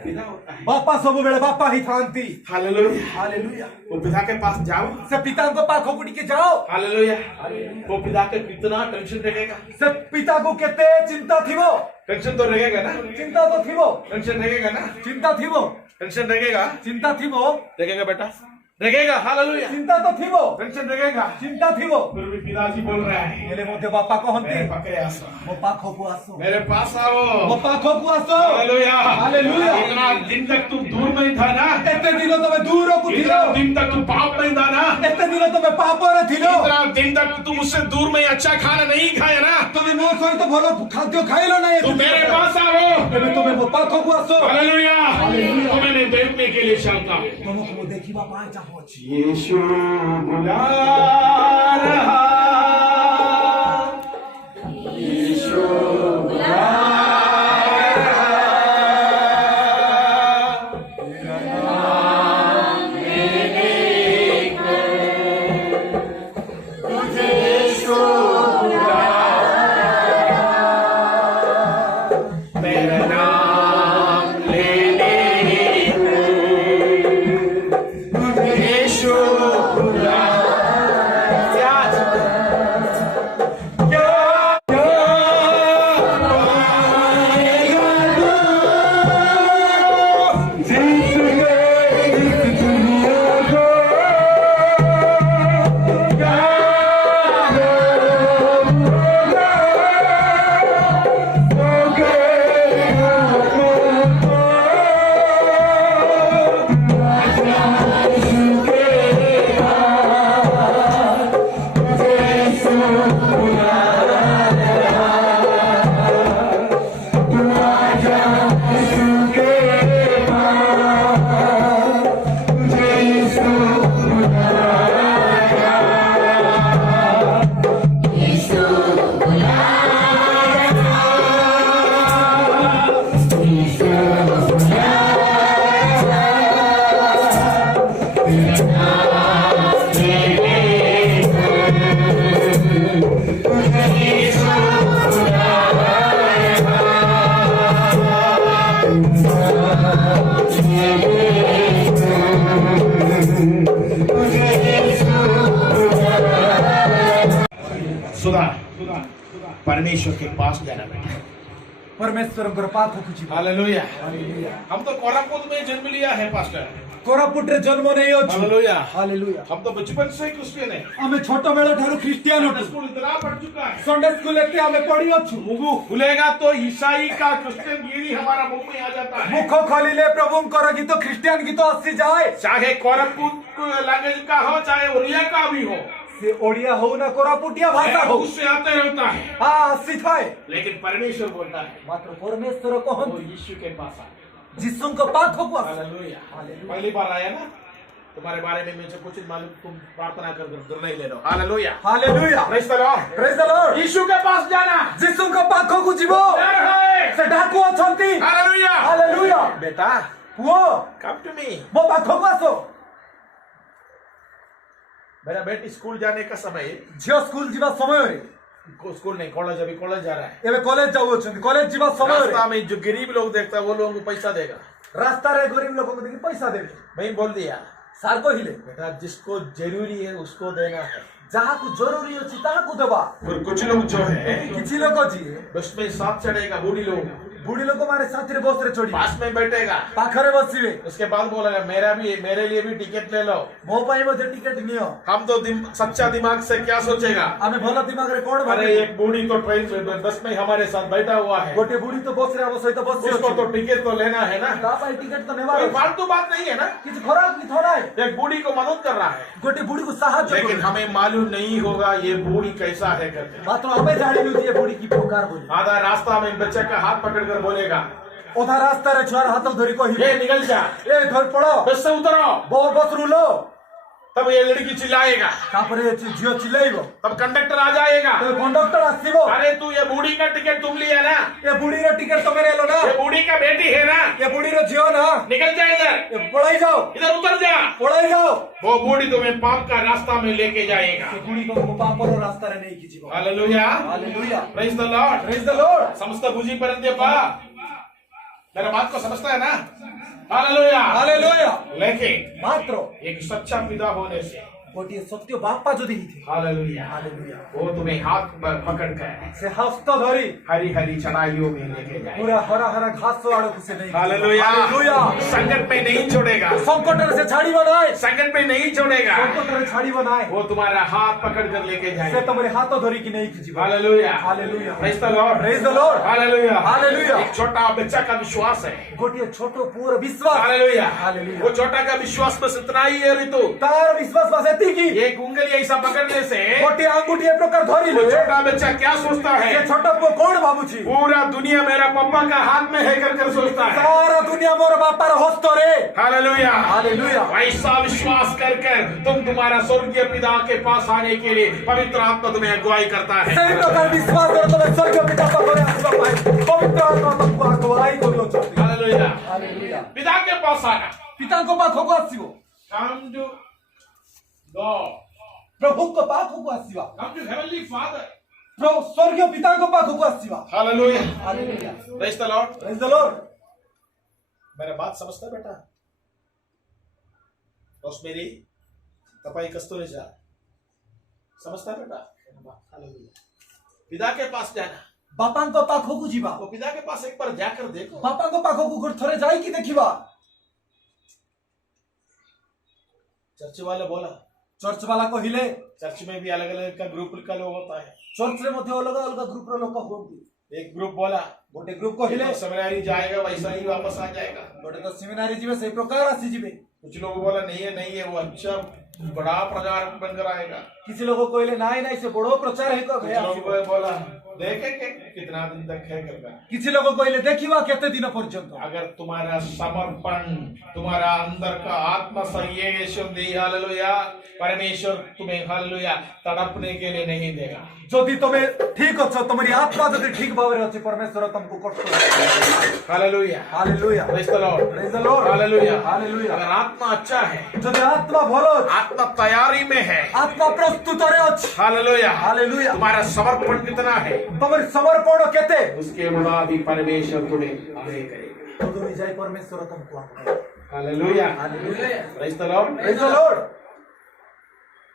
पिता होता है। ବାପା ସବୁବେଳେ ବାପା ହିଁ ଥାନ୍ତି। हालेलुया। ହାଲେଲୁୟା। वो पिता के पास जाओ। ସେ ପିତାଙ୍କ ପାଖକୁ ଟିକେ ଯାଅ। हालेलुया। वो पिता के कितना टेंशन रहेगा। ସେ ପିତାକୁ କେତେ ଚିନ୍ତା ଥିବ। टेंशन तो रहेगा ना। ଚିନ୍ତା ତ ଥିବ। टेंशन रहेगा ना। ଚିନ୍ତା ଥିବ। टेंशन रहेगा। ଚିନ୍ତା ଥିବ। रहेगा बेटा। रहेगा। हालेलुया। ଚିନ୍ତା ତ ଥିବ। टेंशन रहेगा। ଚିନ୍ତା ଥିବ। फिर भी पिताजी बोल रहा है, ହେଲେ ମଧ୍ୟ ବାପା କହନ୍ତି मेरे पकड़े आसो, ମୋ ପାଖକୁ ଆସ। मेरे पास आओ। ମୋ ପାଖକୁ ଆସ। हालेलुया। हालेलुया। इतना दिन तक तू दूर नहीं था ना। ଏତେ ଦିନ ତମେ ଦୂରକୁ ଥିଲ। इतना दिन तक तू पाप नहीं था ना। ଏତେ ଦିନ ତମେ ପାପରେ ଥିଲ। इतना दिन तक तू मुझसे दूर में अच्छा खाना नहीं खाया ना। ତମେ ମୋ ସହିତ ଭଲ ଖାଦ୍ୟ ଖାଇଲ ନାହିଁ। तू मेरे पास आओ। ଏବେ ତମେ ମୋ ପାଖକୁ ଆସ। हालेलुया। तुम्हें मैं देखने के लिए चाहता हूँ। ତମକୁ ମୁଁ ଦେଖିବା ପାଇଁ ଚାହୁଁଅଛି। यीशु बुला रहा, यीशु बुला रहा, तेरा नाम लेने को तुझे यीशु बुला रहा, तेरा नाम लेने को तुझे यीशु बुला सुधा परमेश्वर के पास जाना बेटा। परमेश्वरଙ୍କର ପାଖକୁ ଯିବା। हालेलुया। हम तो कोरापुट में जन्म लिया है पास्टर। କୋରାପୁଟରେ ଜନ୍ମ ନେଇଅଛୁ। हालेलुया। ହାଲେଲୁୟା। हम तो बचपन से क्रिश्चियन है। ଆମେ ଛୋଟ ବେଳ ଠାରୁ ଖ୍ରୀଷ୍ଟିଆନ ଅଟୁ। स्कूल इतना पढ़ चुका है। ସଣ୍ଡେ ସ୍କୁଲ ଏତେ ଆମେ ପଢିଅଛୁ। मुंह खुलेगा तो ईसाई का क्रिश्चियन गिरी हमारा मुंह में आ जाता है। ମୁଖ ଖୋଲିଲେ ପ୍ରଭୁଙ୍କର ଗୀତ ଖ୍ରୀଷ୍ଟିଆନ ଗୀତ ଆସିଯାଏ। चाहे कोरापुट लैंग्वेज का हो, चाहे ओरिया का भी हो, ସେ ଓଡ଼ିଆ ହଉ ନା କୋରାପୁଟିଆ ଭାଷା ହଉ, उससे आते रहता है। ଆସିଥାଏ। लेकिन परमेश्वर बोलता है ମାତ୍ର ପରମେଶ୍ୱର वो କହନ୍ତି यीशु के पास आ। ଯୀଶୁଙ୍କ ପାଖକୁ ଆସ। हालेलुया। पहली बार आया ना, तुम्हारे बारे में मुझे कुछ मालूम, तुम प्रार्थना कर नहीं ले लो। Hallelujah. Hallelujah. Praise the Lord. Praise the Lord. यीशु के पास जाना। ଯୀଶୁଙ୍କ ପାଖକୁ ଯିବ। डर है। ସେ ଡାକୁ ଅଛନ୍ତି। हालेलुया। ହାଲେଲୁୟା। बेटा ପୁଅ कम टू मी। ମୋ ପାଖକୁ ଆସ। मेरा बेटी स्कूल जाने का समय, ଝିଅ ସ୍କୁଲ ଯିବା ସମୟରେ, स्कूल नहीं कॉलेज, अभी कॉलेज जा रहा है। ଏବେ କଲେଜ ଯାଉଅଛନ୍ତି। କଲେଜ ଯିବା ସମୟରେ रास्ता में जो गरीब लोग देखता है वो लोगों को पैसा देगा। ରାସ୍ତାରେ ଗରିବ ଲୋକଙ୍କୁ ଦେଖି ପଇସା ଦେବେ। मैं बोल दिया ସାର୍ କହିଲେ बेटा जिसको जरूरी है उसको देना है। ଯାହାକୁ ଜରୁରୀ ଅଛି ତାହାକୁ ଦେବା। और कुछ लोग जो है କିଛି ଲୋକ ଯିଏ बस में साथ चढ़ेगा, बूढ़ी लोग ବୁଢୀ ଲୋକମାନେ ସାଥିରେ ବସରେ ଚଢିବେ, पास में बैठेगा, ପାଖରେ ବସିବେ। उसके बाद बोलेगा मेरे लिए भी टिकट ले लो। ମୋ ପାଇଁ ମଧ୍ୟ ଟିକେଟ ନିଅ। हम तो सच्चा दिमाग से क्या सोचेगा, ଆମେ ଭଲ ଦିମାଗରେ କଣ अरे ଭାବିବୁ? एक बूढ़ी तो ट्रेन में बस में हमारे साथ बैठा हुआ है, ଗୋଟେ ବୁଢୀ ତ ବସରେ ଆମ ସହିତ ବସି उसको ଅଛି। तो टिकट तो लेना है ना। ତା ପାଇଁ ଟିକେଟ ତ ନେବାର कोई ଅଛି। फालतू बात नहीं है ना। କିଛି ଖରାପ କି ଥରାଏ एक बूढ़ी को मदद कर रहा है, ଗୋଟେ ବୁଢୀକୁ ସାହାଯ୍ୟ लेकिन କରୁ। हमें मालूम नहीं होगा ये बूढ़ी कैसा है करके। ମାତ୍ର ଆମେ ଜାଣିଲୁ ଯେ ଏ ବୁଢୀ କି ପ୍ରକାର ବୋଲି। आधा रास्ता में बच्चे का हाथ पकड़कर बोलेगा ଅଧା ରାସ୍ତାରେ ଛୁଆର ହାତ ଧରି କହିବେ ये निकल जा, ଏ ଧର ପଳ बस से उतरो। ବସରୁ लो। तब ये लड़की चिल्लाएगा, तापर ये झियो चिल्लाइबो, तब कंडक्टर आ जाएगा, तो कंडक्टर आसीबो, अरे तू ये बूढ़ी का टिकट तुम लिया ना, ये बुढ़ी रो टिकट तो मेरे लो ना, ये बूढ़ी का बेटी है ना, ये बुढ़ी रो झियो ना, निकल जा इधर, ये पढ़ाई जाओ, इधर उतर जा। पढ़ाई जाओ। वो बूढ़ी तुम्हें पाप का रास्ता में लेके जाएगा। ये बुढ़ी को पापरो रास्ता रे नहीं खींचीबो। Hallelujah, hallelujah, praise the Lord, praise the Lord. समस्त बुझी परंत्यपा, मेरा बात को समझता है ना? Hallelujah, hallelujah. लेकिन मात्र एक सच्चा पिता होने से, गोटे सत्य बापा जो दी थी, हालेलुया, हालेलुया, वो तुम्हें हाथ पर पकड़ कर से हस्त धरी हरी हरी चढ़ाइयों में लेके जाएगा। पूरा हरा हरा घास वाड़ो से नहीं। Hallelujah, hallelujah. संकट में नहीं छोड़ेगा, संकट से छाड़ी बनाए, संकट में नहीं छोड़ेगा, संकट से छाड़ी बनाए, वो तुम्हारा हाथ पकड़ कर लेके से जाएगा। तुम्हारे हाथों धरी की नहीं खींची। Hallelujah, hallelujah, praise the Lord, praise the Lord. Hallelujah, hallelujah. एक छोटा बच्चा का विश्वास है। गोटे छोटो पूरा विश्वास। Hallelujah, hallelujah. वो छोटा का विश्वास बस इतना ही है ऋतु। तार विश्वास बस एती की एक उंगली ऐसा पकड़ने से गोटे अंगूठी एक प्रकार धरी वो ले। छोटा बच्चा क्या सोचता है? ये छोटा पुओ कोण भाबुची? पूरा दुनिया मेरा पापा का हाथ में है कर सोचता है। सारा दुनिया मोर बापा रो हस्त रे। Hallelujah, hallelujah. ऐसा विश्वास कर तुम तुम्हारा स्वर्गीय पिता के पास आने के लिए पवित्र आत्मा तुम्हें अगुवाई करता है। सही प्रकार विश्वास करो तो स्वर्गीय पिता पाखरे आसीबा पाए। पवित्र आत्मा तुमको अगुवाई करियो छथि। Hallelujah, hallelujah. पिता के पास आना। पिता को पाखको आसीबो। Come to God, प्रभु को पाखको आसीबा। come to Heavenly Father. प्रभु स्वर्गीय पिता को पाखको आसीबा। Hallelujah, hallelujah, praise the Lord. Praise the Lord. मेरा बात समझता बेटा? रोशमेरी तपाई कस्तुरीचा समझता बेटा? हालेलुया, पिता के पास जाना। बापा को पाखको जीवा। वो पिता के पास एक बार जाकर देखो। बापा को पाखको गुड़ थोड़े जाई की देखिबा। चर्च वाले बोला, चर्च वाला कहिले चर्च में भी अलग अलग का ग्रुप का लोग होता है। चर्च रे मध्ये अलग अलग ग्रुप रो लोक होंती। एक ग्रुप बोला गोटे ग्रुप कहिले सेमिनारी जाएगा वैसा ही वापस आ जाएगा। गोटे तो सेमिनारी जीवे सही प्रकार आसी जीवे। कुछ लोग बोला नहीं है वो अच्छा बड़ा प्रचार बनकर आएगा। किसी लोगों कहले नाई नाई से बड़ो प्रचार है को कुछ लोग बोला देखेंगे कितना दिन तक है करना। किसी लोगों कहले देखिबा केते दिन पर्यंत। अगर तुम्हारा समर्पण, तुम्हारा अंदर का आत्मा सही है यीशु हालेलुया, परमेश्वर तुम्हें हालेलुया तड़पने के लिए नहीं देगा। जदि तुम ठीक अच्छो, तुम्हारी आत्मा जदि ठीक भाव अच्छे, परमेश्वर तुमको कष्ट। Hallelujah, hallelujah, praise the Lord, praise the Lord, hallelujah, hallelujah. अगर आत्मा अच्छा है, जदि आत्मा भलो, आत्मा तैयारी में है, आत्मा प्रस्तुत रे अछि, हालेलुया, हालेलुया, तुम्हारा समर्पण कितना है, तुम्हारी समर्पण केते, उसके बाद ही परमेश्वर तुम्हें आगे करेगा। तो जाय परमेश्वर तुमको आगे। Hallelujah, hallelujah, praise the Lord, praise the Lord.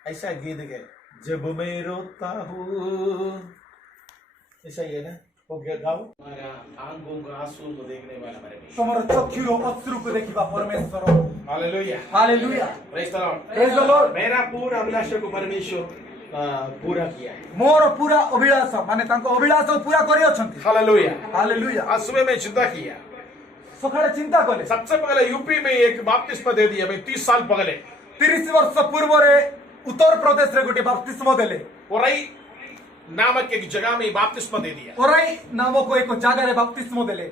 ऐसा गीत गए, जब मैं रोता हूँ, ऐसा ही है ना, वो गाओ। हमारा आंखों का आंसू को देखने वाला परमेश्वर, तुम्हारा चक्षुरो अश्रु को देखिबा परमेश्वर। Hallelujah, hallelujah, praise the Lord, praise the Lord. मेरा पूरा अभिलाषा को परमेश्वर पूरा किया है। मोर पूरा अभिलाष माने तांको अभिलाष पूरा करि अछंती। Hallelujah, hallelujah. आज सुबह में चिंता किया, सकाळे चिंता कले। सबसे पहले यूपी में एक बपतिस्मा दे दिया। मैं 30 साल पहले 30 वर्ष पूर्व रे उत्तर प्रदेश रे गोटे बपतिस्मा देले। ओरई नामक एक जगह में बपतिस्मा दे दिया। ओरई नामक एक जगह रे बपतिस्मा देले।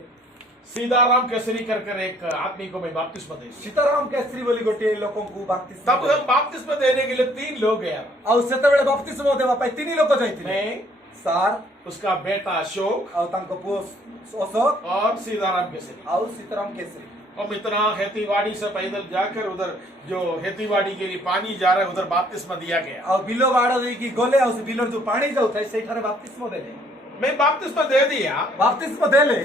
सीताराम केसरी कर एक आदमी को मैं बपतिस्मा दे दिया। सीताराम केसरी बोली गोटे लोकन को बपतिस्मा। तब हम बपतिस्मा देने के लिए 3 लोग गए। आ सेते बेले बपतिस्मा देवा पाई 3 लोक जाइतिले। मैं, सार, उसका बेटा अशोक आ तांको पुओ अशोक और सीताराम केसरी। आ सीताराम केसरी। हम इतना हेतीवाड़ी से पैदल जाकर उधर जो हेतीवाड़ी के लिए पानी जा रहा है उधर बपतिस्मा दिया गया। आ बिलो बाड़ा दे की गोले आ बिलो जो पानी जाउ थाई सेई थारे बपतिस्मा देले। मैं बपतिस्मा दे दिया। बपतिस्मा देले।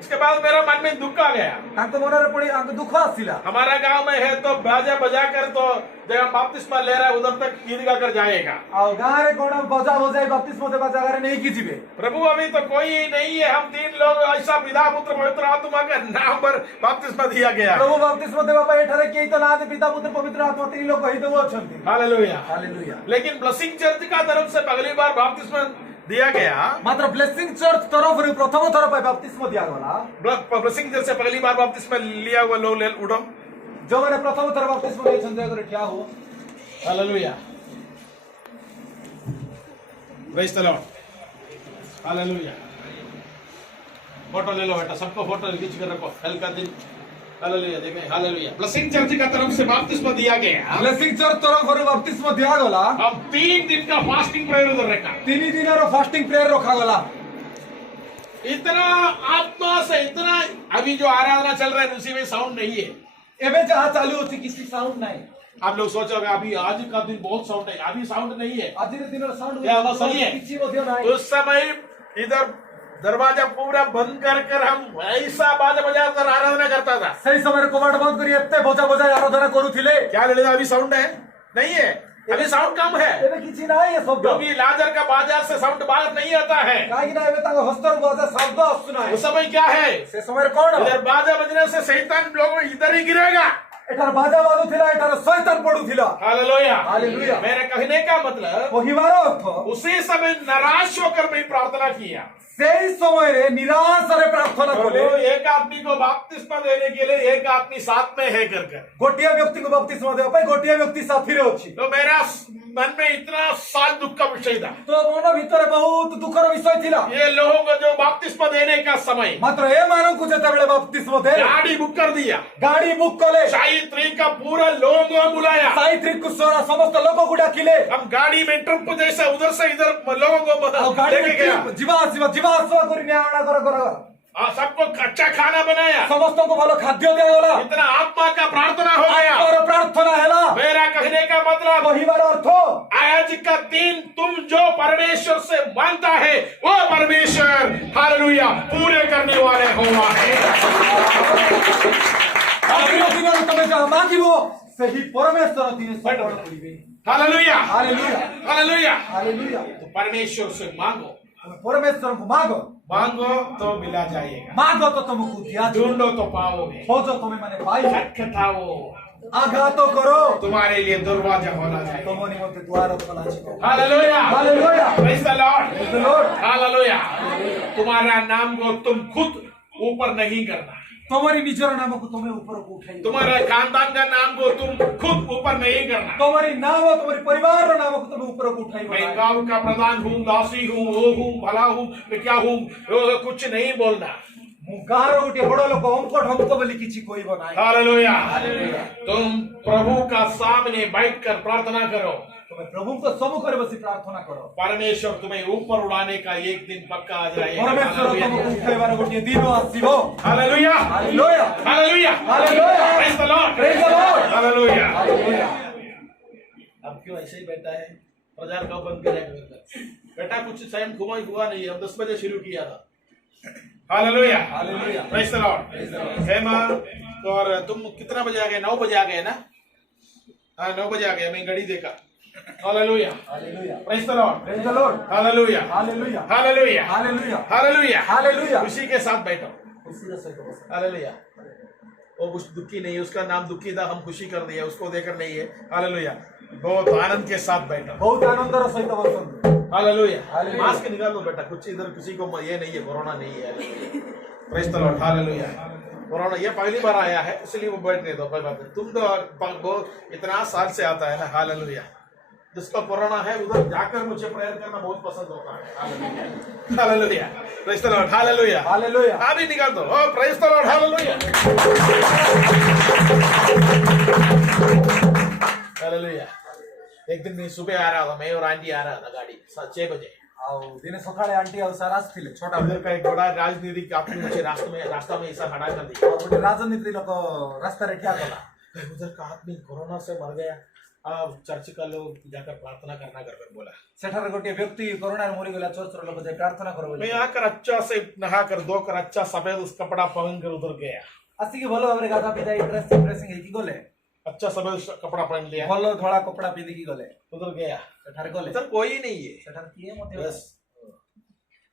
इसके बाद मेरा मन में दुख आ गया। तांको मन रे पड़ी आंको दुख आसिला। हमारा गांव में है तो बाजा बजा कर तो जब बपतिस्मा ले रहा है उधर तक गीत गा कर जाएगा। आ गां रे कोण बजा बजाई बपतिस्मा देवा जगह रे नहीं की जीवे। प्रभु अभी तो कोई नहीं है, हम 3 लोग ऐसा पिता पुत्र पवित्र आत्मा के नाम पर बपतिस्मा दिया गया। प्रभु बपतिस्मा देवा पाई एठारे केई तो नाद पिता पुत्र पवित्र आत्मा 3 लोग कहि देबो अछंती। Hallelujah, hallelujah. लेकिन ब्लेसिंग चर्च का तरफ से पहली बार बपतिस्मा दिया गया। मात्र ब्लेसिंग चर्च तरफ रे प्रथम थर पाई बपतिस्मा दिया गला। ब्लेसिंग चर्च से पहली बार बपतिस्मा लिया हुआ लोग ले उठो। जो मैंने प्रथम थर बपतिस्मा ले छंदे करे क्या हो। Hallelujah, praise the Lord, hallelujah. Photo ले लो बेटा, सबको फोटो खींच कर रखो। हल्का दिन हालेलुया देखें हालेलुया ब्लेसिंग चर्च का तरफ से बपतिस्मा दिया गया ब्लेसिंग चर्च तरफ बपतिस्मा दिया गला अब 3 दिन का फास्टिंग प्रेयर उधर रखा 3 दिन फास्टिंग प्रेयर रखा गला इतना आत्मा से इतना अभी जो आराधना चल रहा है उसी में साउंड नहीं है एबे जहां चालू होती किसी साउंड नहीं आप लोग सोचोगे अभी आज का दिन बहुत साउंड है अभी साउंड नहीं है आज दिन साउंड क्या बात सही है किसी मध्य नहीं उस समय इधर दरवाजा पूरा बंद कर हम ऐसा बाजा बजा कर आराधना करता था सही समय कबाट बंद करी एते बजा बजा आराधना करूथिले क्या लड़ेगा अभी साउंड है नहीं है अभी साउंड कम है एबे किछि नाही है शब्द क्योंकि लाजर का बाजार से साउंड बाहर नहीं आता है काहे ना एबे ताको हस्तर बजा शब्द सुनाय उस समय क्या है से समय कोन इधर बाजा बजने से शैतान लोग इधर ही गिरेगा एटार बाजा बाजुथिला एटार शैतान पडुथिला हालेलुया हालेलुया मेरे कहने का मतलब कहिबार अर्थ उसी समय निराश होकर मैं प्रार्थना किया सेही समय रे निराश रे प्रार्थना कले प्रभु, एक आदमी को बपतिस्मा देने के लिए एक आदमी साथ में है कर गोटिया व्यक्ति को बपतिस्मा देबा पई गोटिया व्यक्ति साथी रे अछि तो मेरा मन में इतना साल दुख का विषय था तो मन भीतर बहुत दुखर विषय थिला ये लोगों को जो बपतिस्मा देने का समय मात्र ए मानव को जेते बेले बपतिस्मा दे गाड़ी बुक कर दिया गाड़ी बुक कले साइत्री का पूरा लोगों को बुलाया साइत्री कुसोरा समस्त लोगों को डाकिले हम गाड़ी में ट्रम्प जैसा उधर से इधर लोगों को गाड़ी लेके गया में जीवा करी न्याणा कर सबको अच्छा खाना बनाया समस्त को भलो खाद्य दिया गला इतना आत्मा का प्रार्थना हो गया और प्रार्थना हैला मेरा कहने का मतलब कहिबार अर्थ आज का दिन तुम जो परमेश्वर से मांगता है वो परमेश्वर हालेलुया पूरे करने वाले हुआ है दिन तमे जहाँ मांगिबो सही परमेश्वर दिन सफल करिबे हालेलुया हालेलुया हालेलुया हालेलुया तो परमेश्वर से मांगो परमेश्वर को मांगो मांगो तो मिला जाएगा मांगो तो तुमको दिया ढूंढो तो पाओगे खोजो तुम्हें मैंने पाई खटखटाओ आघातो करो तुम्हारे लिए दरवाजा खोला जाएगा तुम निमंत्रित द्वार खोला छिको hallelujah hallelujah praise the Lord praise the Lord hallelujah तुम्हारा नाम को तुम खुद ऊपर नहीं करना तुम्हारी निजर नाम को तुम्हें ऊपर को उठाई तुम्हारे खानदान का नाम को तुम खुद ऊपर नहीं करना तुम्हारी नाम तुम्हारी परिवार रो नाम को तुम्हें ऊपर को उठाई मैं गांव का प्रधान हूँ दासी हूँ वो हूँ भला हूँ मैं क्या हूँ कुछ नहीं बोलना गारो गोटे बड़ लोक हमको बोली किछि कोई बनाए हालेलुया तुम प्रभु का सामने बैठकर प्रार्थना करो तुम्हें प्रभु को सम्मुख रे बसी प्रार्थना करो परमेश्वर तुम्हें ऊपर उड़ाने का एक दिन पक्का आ जाएगा परमेश्वर तुमको उठाइबार गोटे दिन आसीबो hallelujah hallelujah hallelujah hallelujah praise the Lord praise the Lord hallelujah hallelujah अब क्यों ऐसे ही बैठा है बाजार का बंद करेगा बेटा कुछ टाइम हुआ नहीं हम 10 बजे शुरू किया था hallelujah hallelujah praise the Lord Hema और तुम कितना बजे आ गए 9 बजे आ गए ना हाँ 9 बजे आ गए मैं घड़ी देखा hallelujah hallelujah praise the Lord praise the Lord hallelujah hallelujah hallelujah hallelujah hallelujah hallelujah खुशी के साथ बैठो खुशी से बस हालेलुया वो कुछ दुखी नहीं, उसका नाम दुखी था, हम खुशी कर दिया, उसको देकर नहीं है। हालेलुया, बहुत आनंद के साथ बैठो, बहुत आनंद सहित बसंत। हालेलुया। मास्क निकाल लो बेटा, कुछ इधर किसी को ये नहीं है, कोरोना नहीं है। Praise the Lord, hallelujah. Corona ये पहली बार आया है, इसलिए वो बैठने दो, कोई बात नहीं। तुम तो इतना साल से आता है ना, हालेलुया। जिसको कोरोना है उधर जाकर मुझे प्रेयर करना बहुत पसंद होता है। Hallelujah, praise the Lord, hallelujah, hallelujah. अभी निकाल दो, oh praise the Lord, hallelujah, hallelujah. एक दिन मैं सुबह आ रहा था, मैं और आंटी आ रहा था गाड़ी 6 बजे। दिन सकाळे आंटी और सारास थिले छोटा उधर का एक बड़ा राजनीतिक आदमी मुझे रास्ता में ऐसा खड़ा कर दिया। गोटे राजनीति लोक रास्ता रे क्या कला, उधर का आदमी कोरोना से मर गया, अब चर्च का लोग जाकर प्रार्थना करना कर बोला। सेठार गोटे व्यक्ति कोरोना मरी गला, चर्च रो लोग जाय प्रार्थना करो बोले। मैं आकर अच्छा से नहाकर धोकर अच्छा सफेद उस कपड़ा पहनकर उधर गया। आसी के भलो भाबरे गाधा पिदा ड्रेसिंग है कि गले, अच्छा सफेद कपड़ा पहन लिया, भलो धोला कपड़ा पिंदी की गले, उधर गया। सेठार गले, उधर कोई नहीं है, सेठार किए मते बस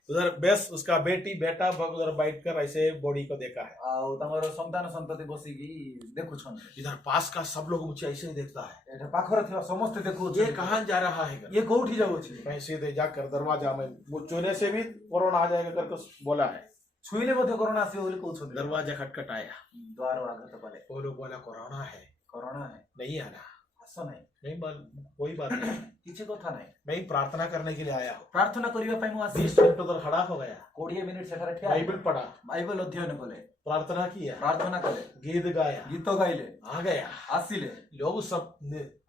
उधर बस उसका बेटी बेटा उधर बैठकर ऐसे बॉडी को देखा है। आउ तमरो संतान संतति बसी की देखु छन। इधर पास का सब लोग मुझे ऐसे ही देखता है, एटा पाखर थिवा समस्त देखु, ये कहां जा रहा है, ये कोठी जाऊ छी। मैं सीधे जाकर दरवाजा में, वो चोरे से भी कोरोना आ जाएगा करके बोला है, छुईले मते कोरोना से बोली कहू छ। दरवाजा खटखटाया, द्वार आगत पले, वो लोग बोला कोरोना है, कोरोना है नहीं आना। ଆସ ନାହିଁ नहीं कोई बात नहीं, କିଛି କଥା ନାହିଁ मैं ही प्रार्थना करने के लिए आया हूँ। ପ୍ରାର୍ଥନା କରିବା ପାଇଁ ମୁଁ ଆସିଛି 20 मिनट उधर खड़ा हो गया, 20 ମିନିଟ୍ ସେଠାରେ ଠିଆ बाइबल पढ़ा, ବାଇବେଲ ଅଧ୍ୟୟନ କଲେ प्रार्थना किया, ପ୍ରାର୍ଥନା କଲେ गीत गाया, ଗୀତ ଗାଇଲେ आ गया। ଆସିଲେ लोग सब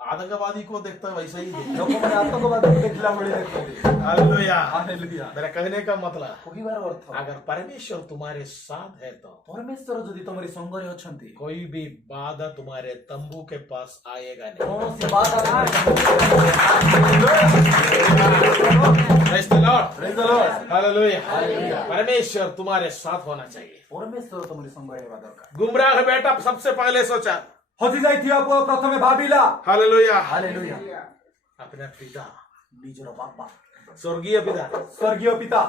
आतंकवादी को देखता है वैसा ही देखता ଲୋକମାନେ ଆତଙ୍କବାଦକୁ ଦେଖିଲା ଭଳି ଦେଖନ୍ତି है। हालेलुया। ହାଲେଲୁୟା मेरा कहने का मतलब, କହିବାର ଅର୍ଥ अगर परमेश्वर तुम्हारे साथ है तो ପରମେଶ୍ୱର ଯଦି ତମରି ସଙ୍ଗରେ ଅଛନ୍ତି कोई भी बाधा तुम्हारे तंबू के पास आएगा नहीं। କୌଣସି ବାଧା Praise the Lord. Praise the Lord. Hallelujah. परमेश्वर तुम्हारे साथ होना चाहिए। ପରମେଶ୍ୱର ତମରି ସଙ୍ଗରେ ହେବା ଦରକାର गुमराह बेटा सबसे पहले सोचा, ହଜି ଯାଇଥିବା ପୁଅ ପ୍ରଥମେ ଭାବିଲା हालेलुया, ହାଲେଲୁୟା अपना पिता, ନିଜର ବାପା स्वर्गीय पिता। ସ୍ୱର୍ଗୀୟ ପିତା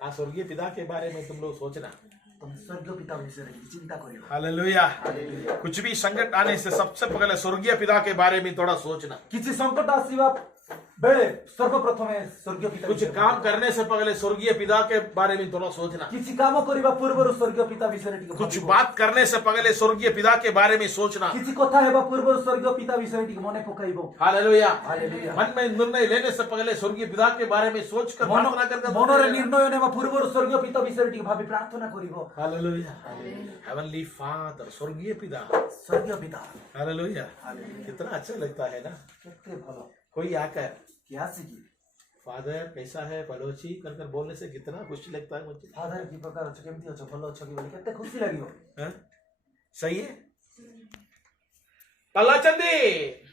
स्वर्गीय पिता के बारे में तुम लोग सोचना। ତମେ ସ୍ୱର୍ଗୀୟ ପିତା ବିଷୟରେ କିଛି ଚିନ୍ତା କରିବ हालेलुया। ହାଲେଲୁୟା कुछ भी संकट आने से सबसे पहले स्वर्गीय पिता के बारे में थोड़ा सोचना। କିଛି ସଙ୍କଟ ଆସିବା ବେଳେ ସର୍ବପ୍ରଥମେ ସ୍ୱର୍ଗୀୟ ପିତା कुछ ବିଷୟରେ काम करने से पहले स्वर्गीय पिता के बारे में थोड़ा सोचना। କିଛି କାମ କରିବା ପୂର୍ବରୁ ସ୍ୱର୍ଗୀୟ ପିତା ବିଷୟରେ ଟିକେ कुछ ଭାବିବ। बात करने से पहले स्वर्गीय पिता के बारे में सोचना। କିଛି କଥା ହେବା ପୂର୍ବରୁ ସ୍ୱର୍ଗୀୟ ପିତା ବିଷୟରେ ଟିକେ ମନେ ପକାଇବ हालेलुया। ହାଲେଲୁୟା मन में निर्णय लेने से पहले स्वर्गीय पिता के बारे में सोचकर प्रार्थना करके ମନରେ ନିର୍ଣ୍ଣୟ ନେବା ପୂର୍ବରୁ ସ୍ୱର୍ଗୀୟ ପିତା ବିଷୟରେ ଟିକେ ଭାବି ପ୍ରାର୍ଥନା କରିବ हालेलुया। हेवनली फादर, स्वर्गीय पिता। ସ୍ୱର୍ଗୀୟ ପିତା हालेलुया। ହାଲେଲୁୟା कितना अच्छा लगता है ना, କେତେ ଭଲ कोई आकर କିଏ ଆସିକି फादर कैसा है बलोची कर कर बोलने से कितना खुशी लगता है मुझे। ଫାଦର କି ପ୍ରକାର ଅଛ କେମିତି ଅଛ ଭଲ ଅଛ କି ବୋଲି କେତେ ଖୁସି ଲାଗିବ हाँ? सही है। कल्लाचंदी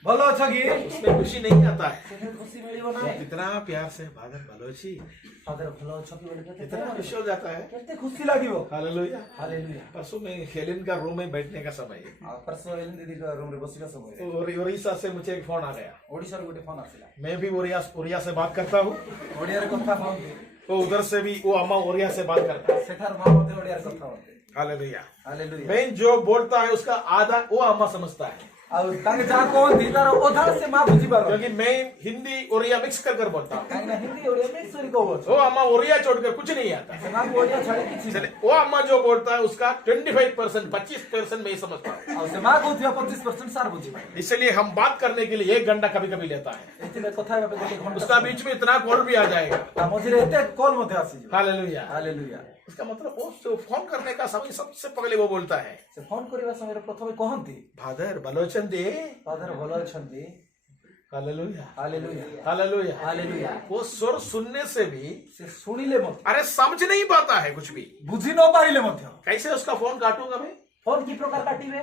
ଭଲ ଅଛ କି उसमें खुशी नहीं आता है। ସେଥିରେ ଖୁସି ମିଳିବ ନାହିଁ कितना प्यार से फादर बलोची, ଫାଦର ଭଲ ଅଛ କି ବୋଲି କେତେ कितना खुश हो जाता है। କେତେ ଖୁସି ଲାଗିବ हालेलुया। ହାଲେଲୁୟା परसों में हेलेन का रूम में बैठने का समय है, ଆଉ ପରଶ ଏଲିନ ଦିଦିଙ୍କ ରୁମରେ ବସିବା ସମୟରେ और ओडिशा से मुझे एक फोन आ गया। ଓଡ଼ିଶାରୁ ଗୋଟେ ଫୋନ ଆସିଲା मैं भी ओरिया से बात करता हूँ, ଓଡ଼ିଆରେ କଥା ହୁଅନ୍ତି वो उधर से भी वो अम्मा ओरिया से बात करता है। ସେଠାରୁ ମା ମଧ୍ୟ ଓଡ଼ିଆରେ କଥା ହୁଅନ୍ତି हालेलुया। ହାଲେଲୁୟା मैं जो बोलता है उसका आधा वो अम्मा समझता है, ଆଉ ତାଙ୍କେ ଯାହା କହନ୍ତି ତାର ଅଧା ସେ ମା ବୁଝିପାର क्योंकि मैं हिंदी ओरिया मिक्स कर कर बोलता हूँ। କାହିଁକି ନା ହିନ୍ଦୀ ଓଡ଼ିଆ ମିକ୍ସ କରି କହୁଅଛ वो अम्मा ओरिया छोड़कर कुछ नहीं आता। ସେମାନଙ୍କୁ ଓଡ଼ିଆ ଛାଡ଼ି କିଛି ନାହିଁ इसलिए वो अम्मा जो बोलता है उसका 25%, 25% मैं समझता हूँ। ଆଉ ସେ ମା କହୁଥିବା 25% ସାର୍ ବୁଝିପାରେ इसलिए हम बात करने के लिए 1 घंटा कभी कभी लेता है, ଏଥିରେ କଥା ହେବା ପାଇଁ ଗୋଟେ ଘଣ୍ଟା उसका बीच में इतना कॉल भी आ जाएगा। ତା ମଝିରେ ଏତେ କଲ୍ ମଧ୍ୟ ଆସିଯିବ हालेलुया। ହାଲେଲୁୟା इसका मतलब वो फोन करने का समय सबसे पहले वो बोलता है, ସେ ଫୋନ କରିବା ସମୟରେ ପ୍ରଥମେ କହନ୍ତି फादर बलोचन दे। ଫାଦର ଭଲ ଅଛନ୍ତି हालेलुया, ହାଲେଲୁୟା हालेलुया। ହାଲେଲୁୟା वो स्वर सुनने से भी ସେ ଶୁଣିଲେ ମଧ୍ୟ अरे समझ नहीं पाता है कुछ भी। ବୁଝି ନ ପାରିଲେ ମଧ୍ୟ कैसे उसका फोन काटूंगा मैं। ଫୋନ କି ପ୍ରକାର କାଟିବେ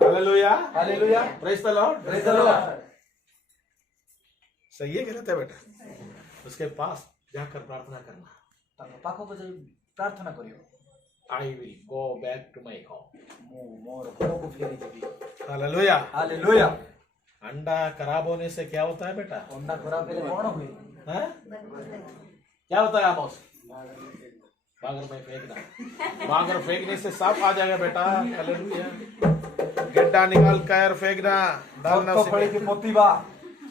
hallelujah, hallelujah praise the Lord. Praise the Lord सही है गलत है बेटा, उसके पास जाकर प्रार्थना करना। ତାଙ୍କ ପାଖକୁ ଯାଇ ପ୍ରାର୍ଥନା କରିବ I will go back to my home. ମୁଁ ମୋର ଘରକୁ ଫେରିଯିବି हालेलुया। ହାଲେଲୁୟା अंडा खराब होने से क्या होता है बेटा। ଅଣ୍ଡା ଖରାପ ହେଲେ କଣ ହୁଏ हैं? क्या होता है आमोस। बागर में फेंकना, बागर फेंकने से सांप आ जाएगा बेटा। हालेलुया। गड्ढा निकाल कर फेंकना, डालना ଗଛ उसी में। ଖୋଳିକି ପୋତିବା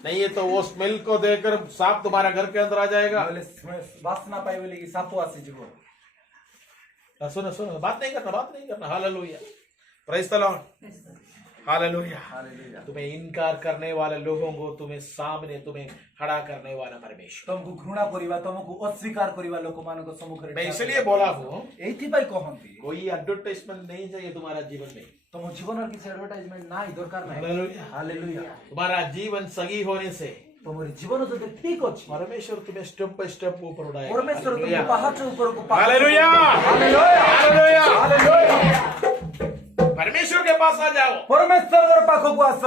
नहीं है तो वो स्मेल को देकर सांप तुम्हारा घर के अंदर आ जाएगा। ନହେଲେ ବାସ୍ନା ପାଇ ବୋଲିକି ସାପ ଆସିଯିବ सुनो सुनो, बात नहीं करना। Hallelujah, praise the Lord. Hallelujah. Hallelujah तुम्हें इनकार करने वाले लोगों को तुम्हें सामने तुम्हें खड़ा करने वाला परमेश्वर। ତମକୁ ଘୃଣା କରିବା ତମକୁ ଅସ୍ୱୀକାର କରିବା ଲୋକମାନଙ୍କ ସମ୍ମୁଖରେ मैं इसलिए बोला हूँ, ଏଇଥିପାଇଁ କହନ୍ତି कोई एडवर्टाइजमेंट नहीं चाहिए तुम्हारा जीवन में। ତମ ଜୀବନରେ କିଛି ଆଡଭର୍ଟାଇଜମେଣ୍ଟ ନାହିଁ ଦରକାର ନାହିଁ हालेलुया। ହାଲେଲୁୟା तुम्हारा जीवन सही होने से ତମର ଜୀବନ ଯଦି ଠିକ ଅଛି परमेश्वर तुम्हें स्टेप बाय स्टेप ऊपर उठाएगा। ପରମେଶ୍ୱର ତୁମକୁ हालेलुया। ପାହାଚ ଉପରକୁ ପାହାଚ हालेलुया। Hallelujah hallelujah. ହାଲେଲୁୟା परमेश्वर के पास आ जाओ। ପରମେଶ୍ୱରର ପାଖକୁ ଆସ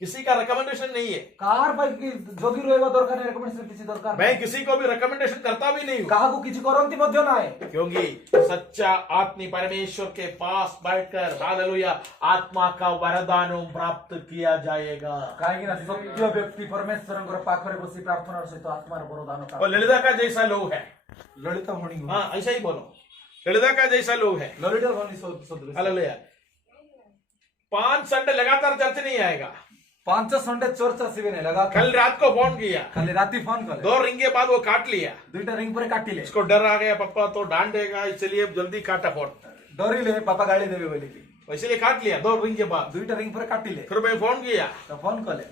किसी का रिकमेंडेशन नहीं है, କାହାର ପାଇଁ କି ଜଗି ରହିବା ଦରକାର ନାହିଁ ରେକମେଣ୍ଡେସନ କିଛି ଦରକାର मैं ନାହିଁ किसी को भी रिकमेंडेशन करता भी नहीं हूँ, କାହାକୁ କିଛି କରନ୍ତି ମଧ୍ୟ ନାହିଁ क्योंकि सच्चा आत्मी परमेश्वर के पास बैठकर हालेलुया आत्मा का वरदान प्राप्त किया जाएगा। କାହିଁକି ନା ସତ୍ୟ ବ୍ୟକ୍ତି ପରମେଶ୍ୱରଙ୍କର ପାଖରେ ବସି ପ୍ରାର୍ଥନାର ସହିତ ଆତ୍ମାର ବରଦାନ और ललिता का जैसा लोग है, ଲଳିତ ଭଣୀ हाँ ऐसा ही बोलो, ललिता का जैसा लोग है। ଲଳିତ ଭଣୀ ସଦୃଶ हालेलुया। 5 संडे लगातार चर्च नहीं आएगा। 5 ସଣ୍ଡେ ଚର୍ଚ୍ଚ ଆସିବେ ନାହିଁ ଲଗାତାର कल रात को फोन किया, ଖାଲି ରାତି ଫୋନ କଲେ 2 रिंग के बाद वो काट लिया। 2ଟା ରିଙ୍ଗ ପରେ କାଟିଲେ इसको डर आ गया, पापा तो डांट देगा, इसलिए जल्दी काटा फोन। ଡରିଲେ ବାପା ଗାଳି ଦେବେ ବୋଲିକି इसलिए काट लिया 2 रिंग के बाद। दुईटा रिंग पर काटिले फिर मैं फोन किया, तो फोन कले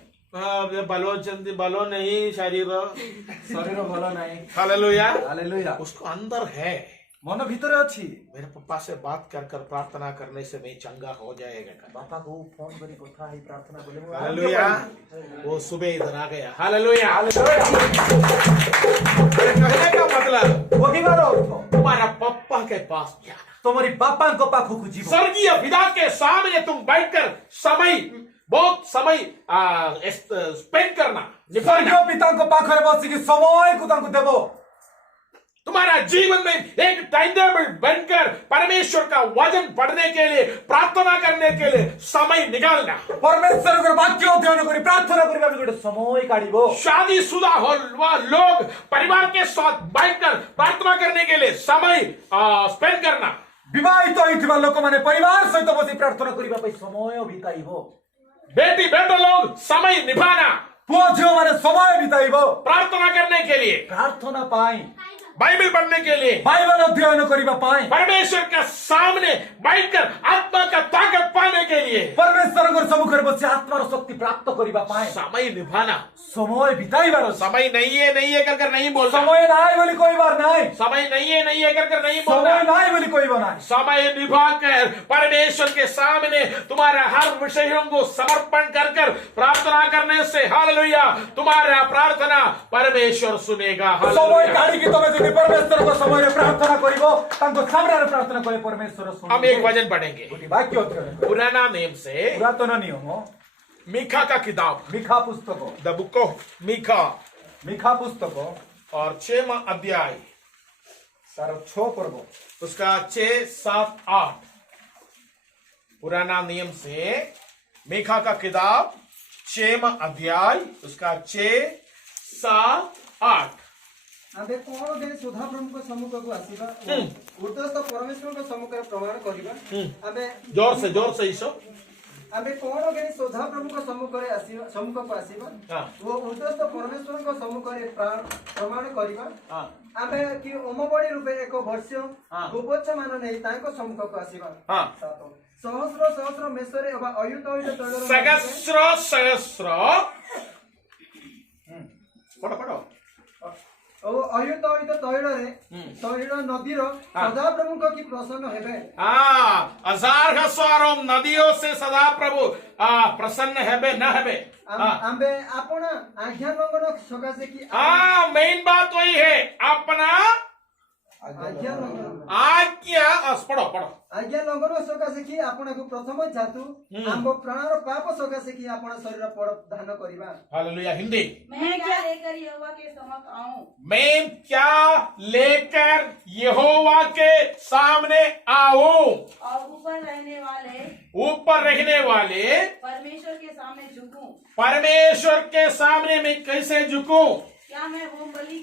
बालो नहीं शरीर शरीर भलो नहीं। हालेलुया। हालेलुया। उसको अंदर है, मन भीतर अच्छी। मेरे पापा से बात कर कर प्रार्थना करने से मैं चंगा हो जाएगा। बापा को फोन करी कथा ही प्रार्थना बोले हालेलुया। वो सुबह इधर आ गया। हालेलुया। कहने का मतलब वही बारो तुम्हारा पापा के पास जाना, तुम्हारी बापा को पाखु को जीवन स्वर्गीय पिता के सामने तुम बैठकर समय बहुत समय स्पेंड करना, स्वर्गीय पिता को पाखरे बसी की समय को तांको देबो। तुम्हारा जीवन में एक टाइम टेबल बनकर परमेश्वर का वचन पढ़ने के लिए, प्रार्थना करने के लिए समय निकालना। परमेश्वर को वाक्य अध्ययन करी प्रार्थना करी बाबी गोटे समय काढिबो। शादीशुदा हो लोग परिवार के साथ बैठकर प्रार्थना करने के लिए समय स्पेंड करना। विवाहित होइथिबा लोक माने परिवार सहित बसी प्रार्थना करिबा पई समय बिताइबो। बेटी बेटा लोग समय निभाना, पुओ झियो माने समय बिताइबो प्रार्थना करने के लिए, प्रार्थना पाई, बाइबल पढ़ने के लिए, बाइबल अध्ययन करिबा पाई, परमेश्वर के सामने बैठकर आत्मा का ताकत पाने के लिए, परमेश्वर को सम्मुखरे बसी आत्मार शक्ति प्राप्त करिबा पाई, समय निभाना। समय बिताइबार समय नहीं है कर नहीं बोलना। समय नाइ बोली कोई बार नाइ, समय नहीं है कर नहीं बोलना। समय नाइ बोली कोई बार नाइ। समय निभाकर परमेश्वर के सामने तुम्हारा हर विषयों को समर्पण कर कर प्रार्थना करने से हालेलुया तुम्हारा प्रार्थना परमेश्वर सुनेगा। समय काढी कि तमे जदि परमेश्वर को समय रे प्रार्थना करिबो तांको सामने रे प्रार्थना करे परमेश्वर सुने। हम एक वचन पढ़ेंगे वाक्य अध्ययन पुराना नियम से, पुरातन नियम मीखा का किताब, मीखा पुस्तक, द बुक ऑफ मीखा पुस्तक और 6वां अध्याय, सार 6 पर्व उसका 6, 7, 8। पुराना नियम से मीखा का किताब 6वां अध्याय उसका 6, 7, 8। आबे कोन दिन सुधा प्रभु को सम्मुख को आसीबा, उर्दस्त परमेश्वर को सम्मुख रे प्रमाण करिबा। आबे जोर से ईशो। आबे कोन दिन सुधा प्रभु को सम्मुख रे आसीबा, सम्मुख को आसीबा, वो उर्दस्त परमेश्वर को सम्मुख रे प्रमाण करिबा। आबे कि ओमबडी रूपे एक वर्ष गोबच्छ मान नै ताको सम्मुख को आसीबा। सहस्र सहस्र मेसरे अबा अयुत अयुत तैल सहस्र पढ़ो ओ अयुत अयुत तैल नदीर सदा प्रभु को की प्रसन्न हेबे। हजार नदियों से सदा प्रभु प्रसन्न हेबे न हेबे। आंबे अपना आज्ञा लंघन सकाशे की मेन बात वही है, अपना आज्ञा लंघन पढ़ो आज्ञा लंघन सकाशे की आपना को प्रथम जातु आंबो प्राणर पाप सकाशे की आपना शरीर पर दान करिबा। हालेलुया। हिंदी, मैं क्या लेकर यहोवा के समक्ष आऊं, मैं क्या लेकर यहोवा के सामने आऊं और ऊपर रहने वाले परमेश्वर के सामने झुकूं। परमेश्वर के सामने मैं कैसे झुकूं? क्या मैं होम बलि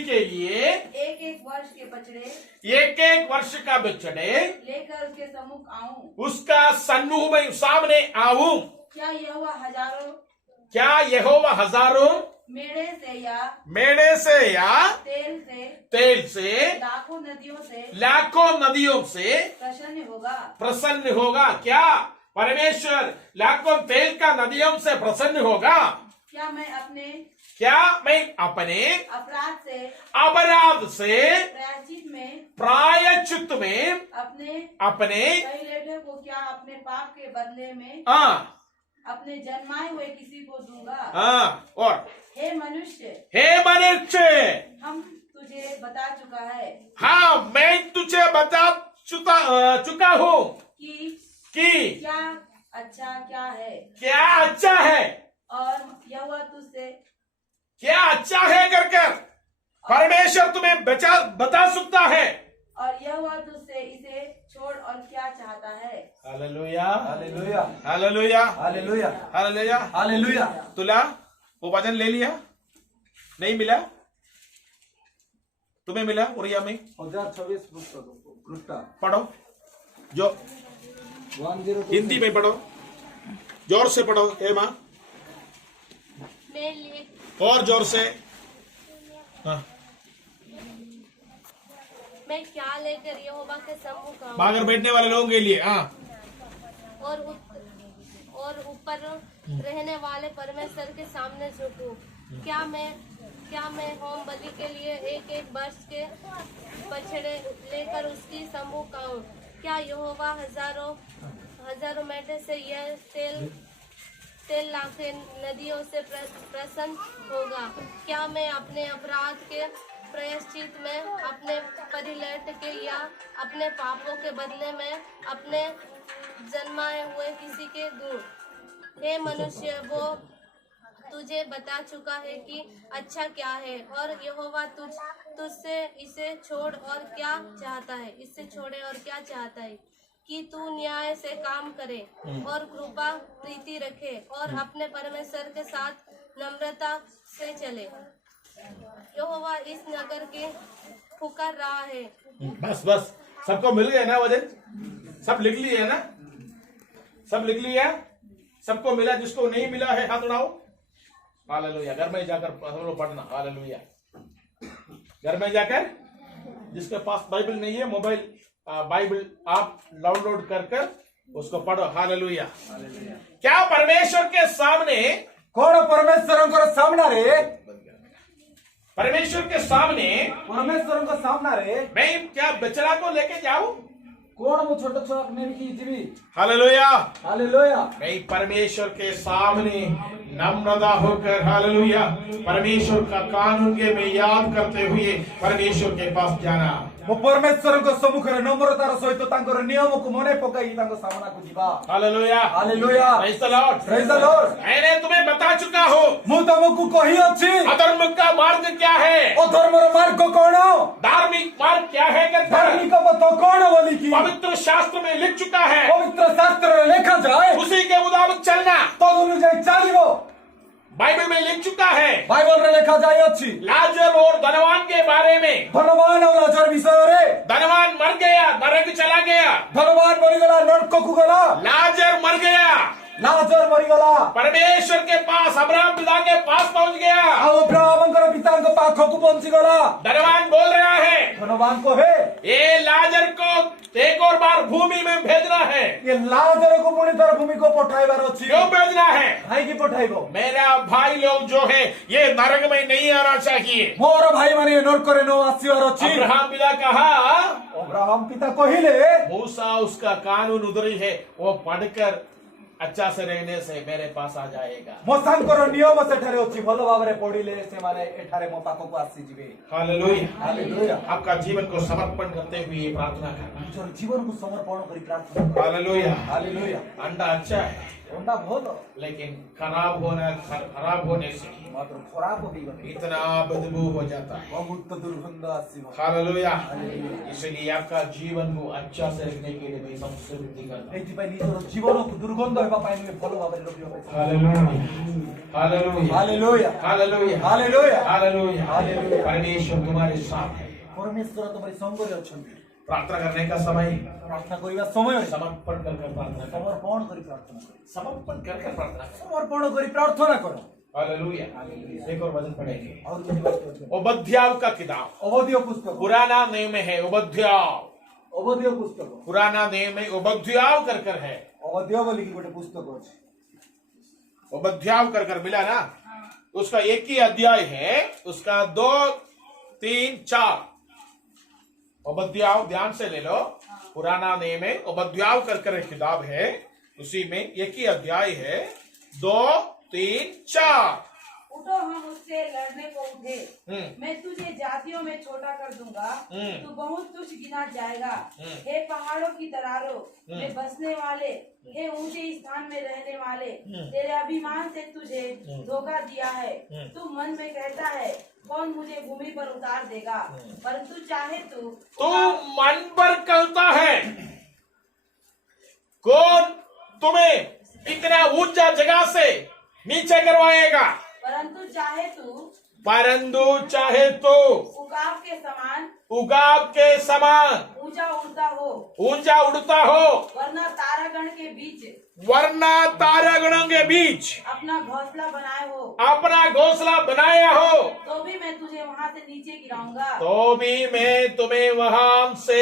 के लिए एक एक वर्ष के बछड़े लेकर उसके सम्मुख आऊं, उसका सन्मुख में सामने आऊं? क्या यहोवा हजारों मेढ़े से या तेल से लाखों नदियों से प्रसन्न होगा। क्या परमेश्वर लाखों तेल का नदियों से प्रसन्न होगा? क्या मैं अपने अपराध से प्रायश्चित में अपने को क्या अपने पाप के बदले में अपने जन्माए हुए किसी को दूंगा। और हे मनुष्य हम तुझे बता चुका है, मैं तुझे बता चुका हूँ कि क्या अच्छा है और यहोवा तुझसे क्या अच्छा है कर परमेश्वर तुम्हें बता सकता है, और यहोवा तुझसे इसे छोड़ और क्या चाहता है। Hallelujah hallelujah hallelujah hallelujah hallelujah hallelujah. तुला वो वचन ले लिया? नहीं मिला? तुम्हें मिला? उरिया में 1026 पृष्ठ पढ़ो, जो 102 हिंदी में पढ़ो, जोर से पढ़ो। माँ और जोर से। मैं क्या लेकर यहोवा के सम्मुख आऊं बाहर बैठने वाले लोगों के लिए हाँ और ऊपर रहने वाले परमेश्वर के सामने झुकूं? क्या मैं होम बलि के लिए एक एक वर्ष के बछड़े लेकर उसकी सम्मुख आऊं? क्या यहोवा हजारों मेढे से यह तेल लाके नदियों से प्रसन्न होगा? क्या मैं अपने अपराध के प्रायश्चित में अपने परिलट के या अपने पापों के बदले में अपने जन्माए हुए किसी के दूं? हे मनुष्य, वो तुझे बता चुका है कि अच्छा क्या है, और यहोवा तुझसे इससे छोड़ और क्या चाहता है, इससे छोड़े और क्या चाहता है कि तू न्याय से काम करे और कृपा प्रीति रखे और अपने परमेश्वर के साथ नम्रता से चले। यहोवा इस नगर के पुकार रहा है। बस सबको मिल गया ना वजन? सब लिख लिए है ना? सब लिख लिया? सबको मिला? जिसको नहीं मिला है हाथ उठाओ। हालेलुया। घर में जाकर हम लोग पढ़ना। हालेलुया। घर में जाकर जिसके पास बाइबल नहीं है, मोबाइल बाइबल आप डाउनलोड कर उसको पढ़ो। हालेलुया। क्या परमेश्वर के सामने कौन परमेश्वर को सामना रे परमेश्वर के सामने परमेश्वर को सामना रे मैं क्या बचड़ा को लेके जाऊं? कौन वो छोटा छोटा अपने की जीवी हालेलुया। हालेलुया। मैं परमेश्वर के सामने नम्रता होकर हालेलुया परमेश्वर का कानून के में याद करते हुए परमेश्वर के पास जाना। वो परमेश्वर को सम्मुख रे नम्रतार सहित तांकर नियम को मने पकाई तांको सामना को जीवा। Hallelujah. Hallelujah. Praise the Lord. Praise the Lord. मैंने तुम्हें बता चुका हूँ मु तुमको कही अछि अधर्म का मार्ग क्या है, अधर्मर मार्ग कौन, धार्मिक मार्ग क्या है कहता है? धार्मिक पथ कौन बोली की पवित्र शास्त्र में लिख चुका है। पवित्र शास्त्र रे लिखा जाए उसी के मुताबिक चलना तद अनुसार चलिबो। बाइबल में लिख चुका है। बाइबल रे लिखा जाए अछि लाजर और धनवान के बारे में। धनवान और लाजर विषय रे धनवान मर गया, नरक चला गया। धनवान मरी गला नरक को गला, लाजर मर गया, लाजर मरी गला, परमेश्वर के पास अब्राहम पिता के पास पहुंच गया। अब्राहम पिता को पाख को पहुंच गला। धनवान बोल रहा है धनवान को है ये लाजर को एक और बार भूमि में भेजना है। ये लाजर को पुणी तरह भूमि को पठाइबार अछि। क्यों भेजना है? भाई की पठाइबो मेरा भाई लोग जो है ये नरक में नहीं आना चाहिए। मोर भाई माने नरक रे नो आसीबार अछि। अब्राहम पिता कहा, अब्राहम पिता कहिले मूसा उसका कानून उधरी है, वो पढ़कर अच्छा से रहने से मेरे पास आ जाएगा। मोसांकर नियम सेठारे अछि, भलो भाबरे पढिले से माने एठारे मो पाखो को आसी जिवे। हालेलुया। हालेलुया। आपका जीवन को समर्पण करते हुए प्रार्थना करना। निजर जीवन को समर्पण करी प्रार्थना। हालेलुया। हालेलुया। अंडा अच्छा है अंडा भलो लेकिन खराब होने से मात्र खराब होई गने इतना बदबू हो जाता है। बहुत दुर्गंध आसीबो। हालेलुया। इसलिए आपका जीवन को अच्छा से रखने के लिए मैं सबसे विनती करता हूं। एथि पय निजर जीवन को दुर्गंध हेबा पाइने भलो भाबरे रखियो। Hallelujah. Hallelujah. Hallelujah. Hallelujah. Hallelujah. Hallelujah. Hallelujah. परमेश्वर तुम्हारे साथ है। परमेश्वर तुम्हारी संग रे अछंती। प्रार्थना करने का समय प्रार्थना करिबा समय समर्पण कर प्रार्थना करो। समर्पण करी प्रार्थना करो। समर्पण कर प्रार्थना करो। समर्पण करी प्रार्थना करो। हालेलुया। एक और वचन पढ़ेंगे। और कुछ बात करो। ओबद्याव का किताब ओबद्याव पुस्तक पुराना नेम में है। ओबद्याव ओबद्याव पुस्तक पुराना नेम में ओबद्याव कर है। ओबद्याव बोली की गोटे पुस्तक अछि। ओबद्याव कर मिला ना? उसका एक ही अध्याय है, उसका 2, 3, 4 ओबद्याव ध्यान से ले लो। पुराना नेम में ओबद्याव कर किताब है, उसी में एक ही अध्याय है, 2, 3, 4। उठो हम उससे लड़ने को उठे। मैं तुझे जातियों में छोटा कर दूंगा, तू बहुत तुच्छ गिना जाएगा। हे पहाड़ों की दरारों में बसने वाले, हे ऊंचे स्थान में रहने वाले, तेरे अभिमान से तुझे धोखा दिया है। तू मन में कहता है कौन मुझे भूमि पर उतार देगा, परंतु चाहे तू मन पर कहता है कौन तुम्हें इतना ऊंचा जगह से नीचे करवाएगा, परंतु चाहे तू परंतु चाहे तो उगाव के समान उगाव के समान ऊंचा उड़ता हो, ऊंचा उड़ता हो, वरना तारागण के बीच वरना तारागणों के बीच अपना घोंसला बनाए हो, अपना घोंसला बनाया हो, तो भी मैं तुझे वहां से नीचे गिराऊंगा। तो भी मैं तुम्हें वहां से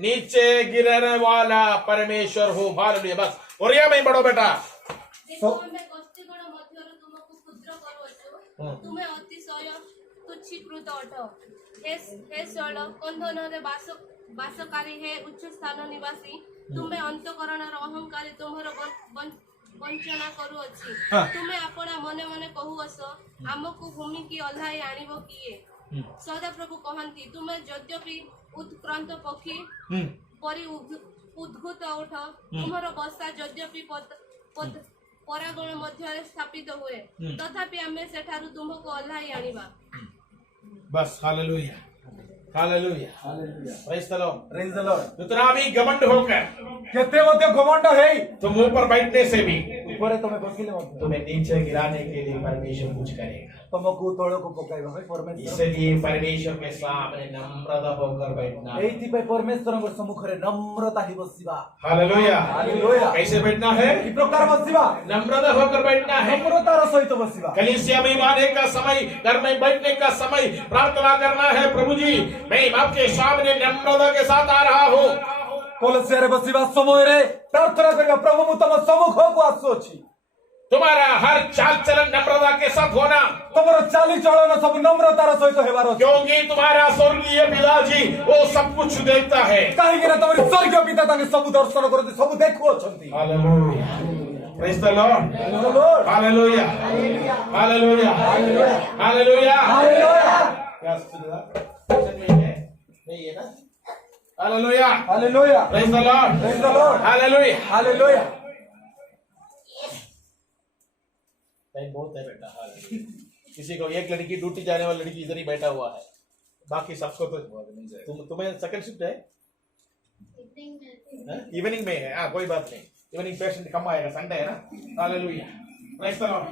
नीचे गिराने वाला परमेश्वर हूँ। हालेलुया। बस और यह मैं बड़ो बेटा देखो मैं गोष्ठीगण ମଧ୍ୟରୁ ତୁମକୁ କ୍ଷୁଦ୍ର କରୁଅଛୁ, ତୁମେ ଅତିଶୟ ତୁଚ୍ଛୀକୃତ ଅଟ। हे ଷୋଳ କନ୍ଧନରେ ବାସକାରୀ, हे ଉଚ୍ଚ ସ୍ଥାନ ନିବାସୀ, ତୁମେ ଅନ୍ତଃକରଣର ଅହଙ୍କାରୀ, ତୁମର ବଞ୍ଚନା କରୁଅଛି। ତୁମେ ଆପଣା ମନେ ମନେ କହୁଅଛ, ଆମକୁ ଭୂମିକି ଓହ୍ଲାଇ ଆଣିବ କିଏ? ସଦାପ୍ରଭୁ କହନ୍ତି, ତୁମେ ଯଦ୍ୟପି ଉତ୍କ୍ରାନ୍ତ ପକ୍ଷୀ ପରି ଉଦ୍ଭୁତ ଉଠ, ତୁମର ବସା ଯଦ୍ୟପି ପରାଗଣ ମଧ୍ୟରେ ସ୍ଥାପିତ ହୁଏ, ତଥାପି ଆମେ ସେଠାରୁ ତୁମକୁ ଓହ୍ଲାଇ ଆଣିବା। बस hallelujah, hallelujah, praise the Lord, praise the Lord. उतना भी घमंड होकर केते मध्य घमंड है तुम ऊपर बैठने से भी ऊपर तमे बसिले मध्य तुम्हें नीचे गिराने के लिए परमेश्वर कुछ करेगा। तुमको तोड़ को पकाइबा भाई परमेश्वर। इसलिए परमेश्वर के सामने नम्रता होकर बैठना। एथि पे परमेश्वर को सम्मुख रे नम्रता ही बसिबा। Hallelujah, hallelujah. कैसे बैठना है? ई प्रकार बसिबा, नम्रता होकर बैठना है। नम्रता रो सहित बसिबा। कलीसिया में आने का समय, घर में बैठने का समय, प्रार्थना करना है। प्रभु जी, मैं आपके सामने नम्रता के साथ आ रहा हूँ। कलसिया रे बसिबा समय रे प्रार्थना करबा, प्रभु मु तम सम्मुख को आसुछि। तुम्हारा हर चाल चलन नम्रता के साथ होना, तमरो चाली चलन सब नम्रता रो सहित हेबारो, क्योंकि तुम्हारा स्वर्गीय पिताजी वो सब कुछ देखता है। काहे कि तमरी स्वर्गीय पिता ताके सब दर्शन करते, सब देखु अछंती। Hallelujah, praise the Lord, hallelujah, hallelujah, hallelujah, hallelujah. क्या सुना? नहीं है ना? Hallelujah, hallelujah, praise the Lord, praise the Lord, hallelujah, hallelujah. Time बहुत है बेटा। हालेलुया। किसी को एक लड़की ड्यूटी जाने वाली लड़की इधर ही बैठा हुआ है, बाकी सबको तो तुम्हें सेकंड शिफ्ट है, इवनिंग में है। हाँ कोई बात नहीं, इवनिंग पेशेंट कम आएगा, संडे है ना। Hallelujah, praise the Lord,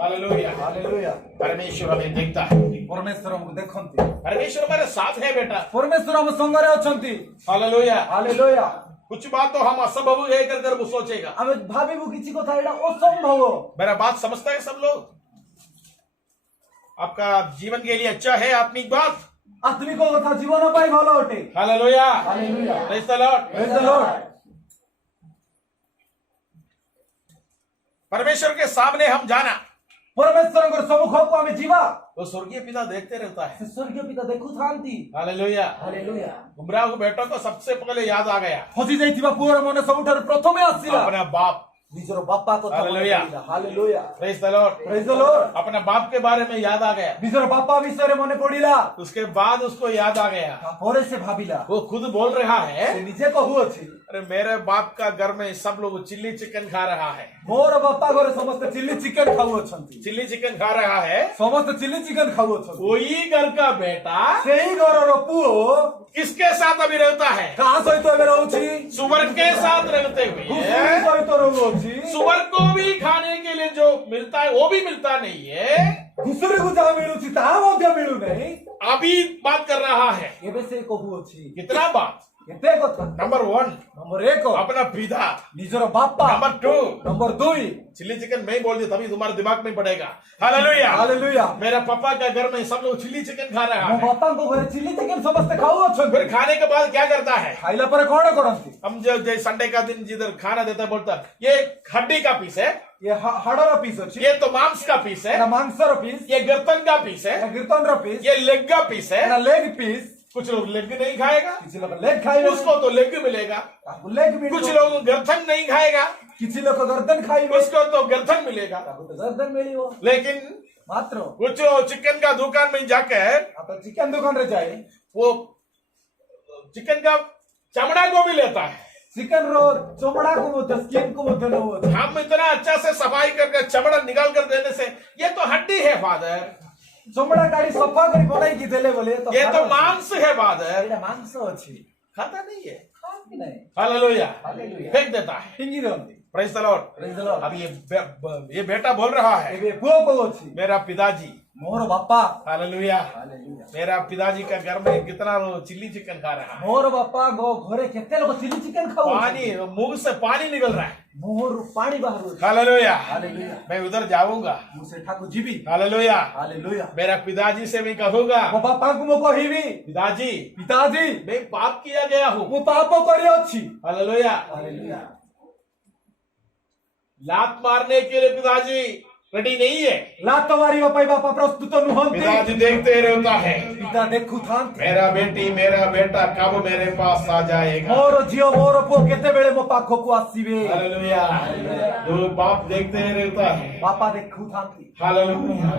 hallelujah, hallelujah. परमेश्वर हमें देखता है, परमेश्वर हमको देखंती, परमेश्वर हमारे साथ है बेटा। परमेश्वर हम संग रे अछंती। Hallelujah, hallelujah. कुछ बात तो हम असंभव है कर वो सोचेगा, हमें भाबीबु किछि कथा एडा असंभव। मेरा बात समझता है सब लोग? आपका जीवन के लिए अच्छा है आत्मिक बात। आत्मिक कथा जीवन पाई भलो अटे। Hallelujah, hallelujah, praise the Lord, praise the Lord. परमेश्वर के सामने हम जाना, परमेश्वर को सम्मुख को हमें जीवा, वो स्वर्गीय पिता देखते रहता है। स्वर्गीय पिता देखु थांती। Hallelujah, hallelujah. गुमराह बेटों को सबसे पहले याद आ गया हसी जाइथिबा पुअर मन सबुठार प्रथमे आसीला अपना बाप। निजर बापा को hallelujah, hallelujah, praise the Lord, praise the Lord. अपना बाप के बारे में याद आ गया, निजर बापा विषय रे मने पड़िला, उसके बाद उसको याद आ गया, परे से भाबिला, वो खुद बोल रहा है, से निजे कहू अछि, अरे मेरे बाप का घर में सब लोग चिल्ली चिकन खा रहा है, मोर बापा घरे समस्त चिल्ली चिकन खाऊ अछंती, चिल्ली चिकन खा रहा है, समस्त चिल्ली चिकन खाऊ अछंती। वही घर का बेटा सेही घर रो पुओ किसके साथ अभी रहता है? कहां सहित एबे रहउछि? सुअर के साथ रहते हुए घुसुरी सहित रहउछि। सुअर को भी खाने के लिए जो मिलता है वो भी मिलता नहीं है, घुसुरी को जा मिलुछि ता मध्य मिलु नहीं। अभी बात कर रहा है। एबे से कहू अछि कितना बात? केते कथा। नंबर 1 नंबर 1 अपना पिता, निजर बापा, नंबर 2 नंबर 2 चिल्ली चिकन मैं बोल दिया तभी तुम्हारे दिमाग में पड़ेगा। Hallelujah, hallelujah. मेरा पापा का घर में सब लोग चिल्ली चिकन खा रहा मो है। बापा को घरे चिल्ली चिकन समस्त खाऊ अछंती। फिर खाने के बाद क्या करता है? खाइला पर कोन करंती? हम जो संडे का दिन जिधर खाना देता है बोलता है, ये हड्डी का पीस है, ये हाड़र पीस अछि, ये तो मांस का पीस है, ना मांसर पीस, ये गर्दन का पीस है, ना कीर्तन पीस, ये लेग का पीस है। ना लेग पीस। कुछ लोग लेग नहीं खाएगा, किछि लोग लेग खाइबे, उसको तो लेग मिलेगा। ताकू लेग मिल, कुछ लोग गर्दन नहीं खाएगा, किछि लोग गर्दन खाइबे, उसको तो गर्दन मिलेगा। ताकू तो गर्दन मिलियो। लेकिन मात्र कुछ चिकन का दुकान में जाकर आप चिकन दुकान रे जाए, वो चिकन का चमड़ा को भी लेता है। चिकन रो चमड़ा को मत स्किन को मत लो। हम इतना अच्छा से सफाई करके चमड़ा निकाल कर देने से ये तो हड्डी है फादर, चमड़ा काढ़ी सफा करी बनाई की देले बोले तो ये तो मांस है फादर, एटा मांस अछि, खाता नहीं है। खाती नहीं। Hallelujah, hallelujah. फेंक देता है। हिंगी रहंती। Praise the Lord. Praise the Lord। अब ये बेटा बोल रहा है, ଏବେ ପୁଅ କହୁଛି मेरा पिताजी, ମୋର ବାପା हालेलुया, मेरा पिताजी का घर में कितना चिल्ली चिकन खा रहा है, ମୋର ବାପା ଘରେ କେତେ ଲୋକ ଚିଲି ଚିକେନ ଖାଉଛନ୍ତି पानी मुंह से पानी निकल रहा है, ମୁହଁରୁ ପାଣି ବାହାରୁଛି हालेलुया। ହାଲେଲୁୟା मैं उधर जाऊंगा, ମୁଁ ସେଠାକୁ ଯିବି हालेलुया। ହାଲେଲୁୟା मेरा पिताजी से मैं कहूंगा, ମୋ ବାପାଙ୍କୁ ମୁଁ କହିବି पिताजी ପିତାଜୀ मैं पाप किया गया हूँ, ମୁଁ ପାପ କରିଅଛି हालेलुया। ହାଲେଲୁୟା लात मारने के लिए पिताजी रेडी नहीं है, ଲାତ ମାରିବା ପାଇଁ ବାପା ପ୍ରସ୍ତୁତ ନୁହନ୍ତି पिताजी देखते रहता है ପିତା ଦେଖୁଥାନ୍ତି मेरा बेटी मेरा बेटा कब मेरे पास आ जाएगा, ମୋର ଝିଅ ମୋର ପୁଅ କେତେବେଳେ ମୋ ପାଖକୁ ଆସିବେ हालेलुया। जो बाप देखते रहता है, ବାପା ଦେଖୁଥାନ୍ତି hallelujah,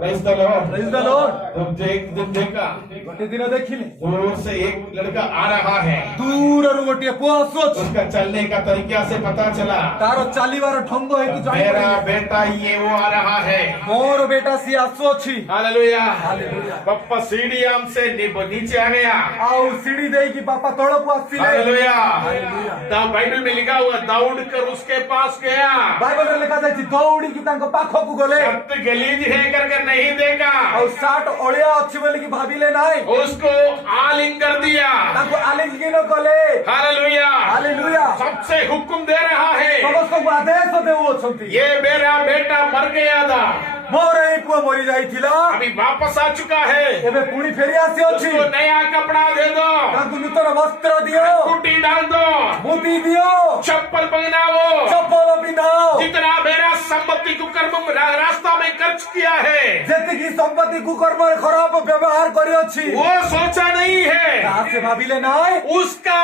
praise the Lord. Praise the Lord। तो एक दिन देखा, ଗୋଟେ ଦିନ ଦେଖିଲେ दूर से एक लड़का आ रहा है, ଦୂରରୁ ଗୋଟିଏ ପୁଅ ଆସୁଅଛି उसका चलने का तरीका से पता चला ତାର ଚାଲିବାର ଢଙ୍ଗ ହେଇକି मेरा ଜାଣିପାରିଲେ बेटा ये वो आ रहा है, ମୋର ବେଟା ସିଏ ଆସୁଅଛି हालेलुया। हालेलुया। पप्पा सीढ़ी आम से नीचे आ गया, ଆଉ ସିଡି ଦେଇକି ବାପା ତଳକୁ ଆସିଲେ हालेलुया। हालेलुया। बाइबल में लिखा हुआ दौड़ कर उसके पास गया, ବାଇବଲରେ ଲେଖା ଯାଇଛି ଦୌଡ଼ିକି ତାଙ୍କ ପାଖକୁ ଗଲେ शर्त गलीज है करके नहीं देखा, ଆଉ ସାର୍ଟ ଅଳିଆ ଅଛି ବୋଲିକି ଭାବିଲେ ନାହିଁ उसको आलिंग कर दिया, ତାଙ୍କୁ ଆଲିଙ୍ଗନ କଲେ हालेलुया। ହାଲେଲୁୟା सबसे हुक्म दे रहा है, ସମସ୍ତଙ୍କୁ ଆଦେଶ ଦେଉଅଛନ୍ତି ये मेरा बेटा मर गया था, ମୋର ଏଇ ପୁଅ ମରି ଯାଇଥିଲା अभी वापस आ चुका है, ଏବେ ପୁଣି ଫେରି ଆସିଅଛି उसको नया कपड़ा दे दो, ତାଙ୍କୁ ନୂତନ ବସ୍ତ୍ର ଦିଅ कुटी डाल दो, ମୁଦି ଦିଅ चप्पल पहनाओ, ଚପଲ ପିନ୍ଧାଅ जितना मेरा संपत्ति को कर्म रास्ता में खर्च किया है ଯେତିକି ସମ୍ପତ୍ତି କୁକର୍ମରେ ଖରାପ ବ୍ୟବହାର କରିଅଛି वो सोचा नहीं है, ତାହା ସେ ଭାବିଲେ ନାହିଁ उसका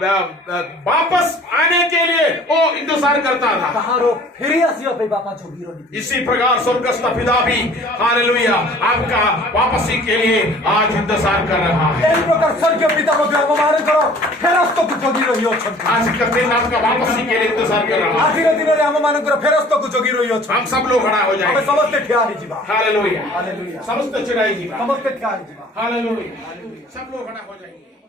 वापस आने के लिए वो इंतजार करता था। ତାହାର ଫେରି ଆସିବା ପାଇଁ ବାପା ଜଗି ରହିଥିଲେ इसी प्रकार स्वर्गस्थ पिता भी हालेलुया आपका वापसी के लिए आज इंतजार कर रहा है। ଏହି ପ୍ରକାର ସ୍ୱର୍ଗୀୟ ପିତା ମଧ୍ୟ ଆମମାନଙ୍କର ଫେରସ୍ତକୁ ଜଗି ରହିଅଛନ୍ତି आज का दिन आपका वापसी के लिए इंतजार कर रहा है। ଆଜିର ଦିନରେ ଆମମାନଙ୍କର ଫେରସ୍ତକୁ ଜଗି ରହିଅଛନ୍ତି हम सब लोग खड़ा हो ଆମେ जाएंगे, ସମସ୍ତେ ଠିଆ ହେଇଯିବା हालेलुया, ହାଲେଲୁୟା समस्त चिड़ाई जी, ସମସ୍ତେ ଠିଆ ହେଇଯିବା हालेलुया, सब लोग खड़ा हो जाएंगे।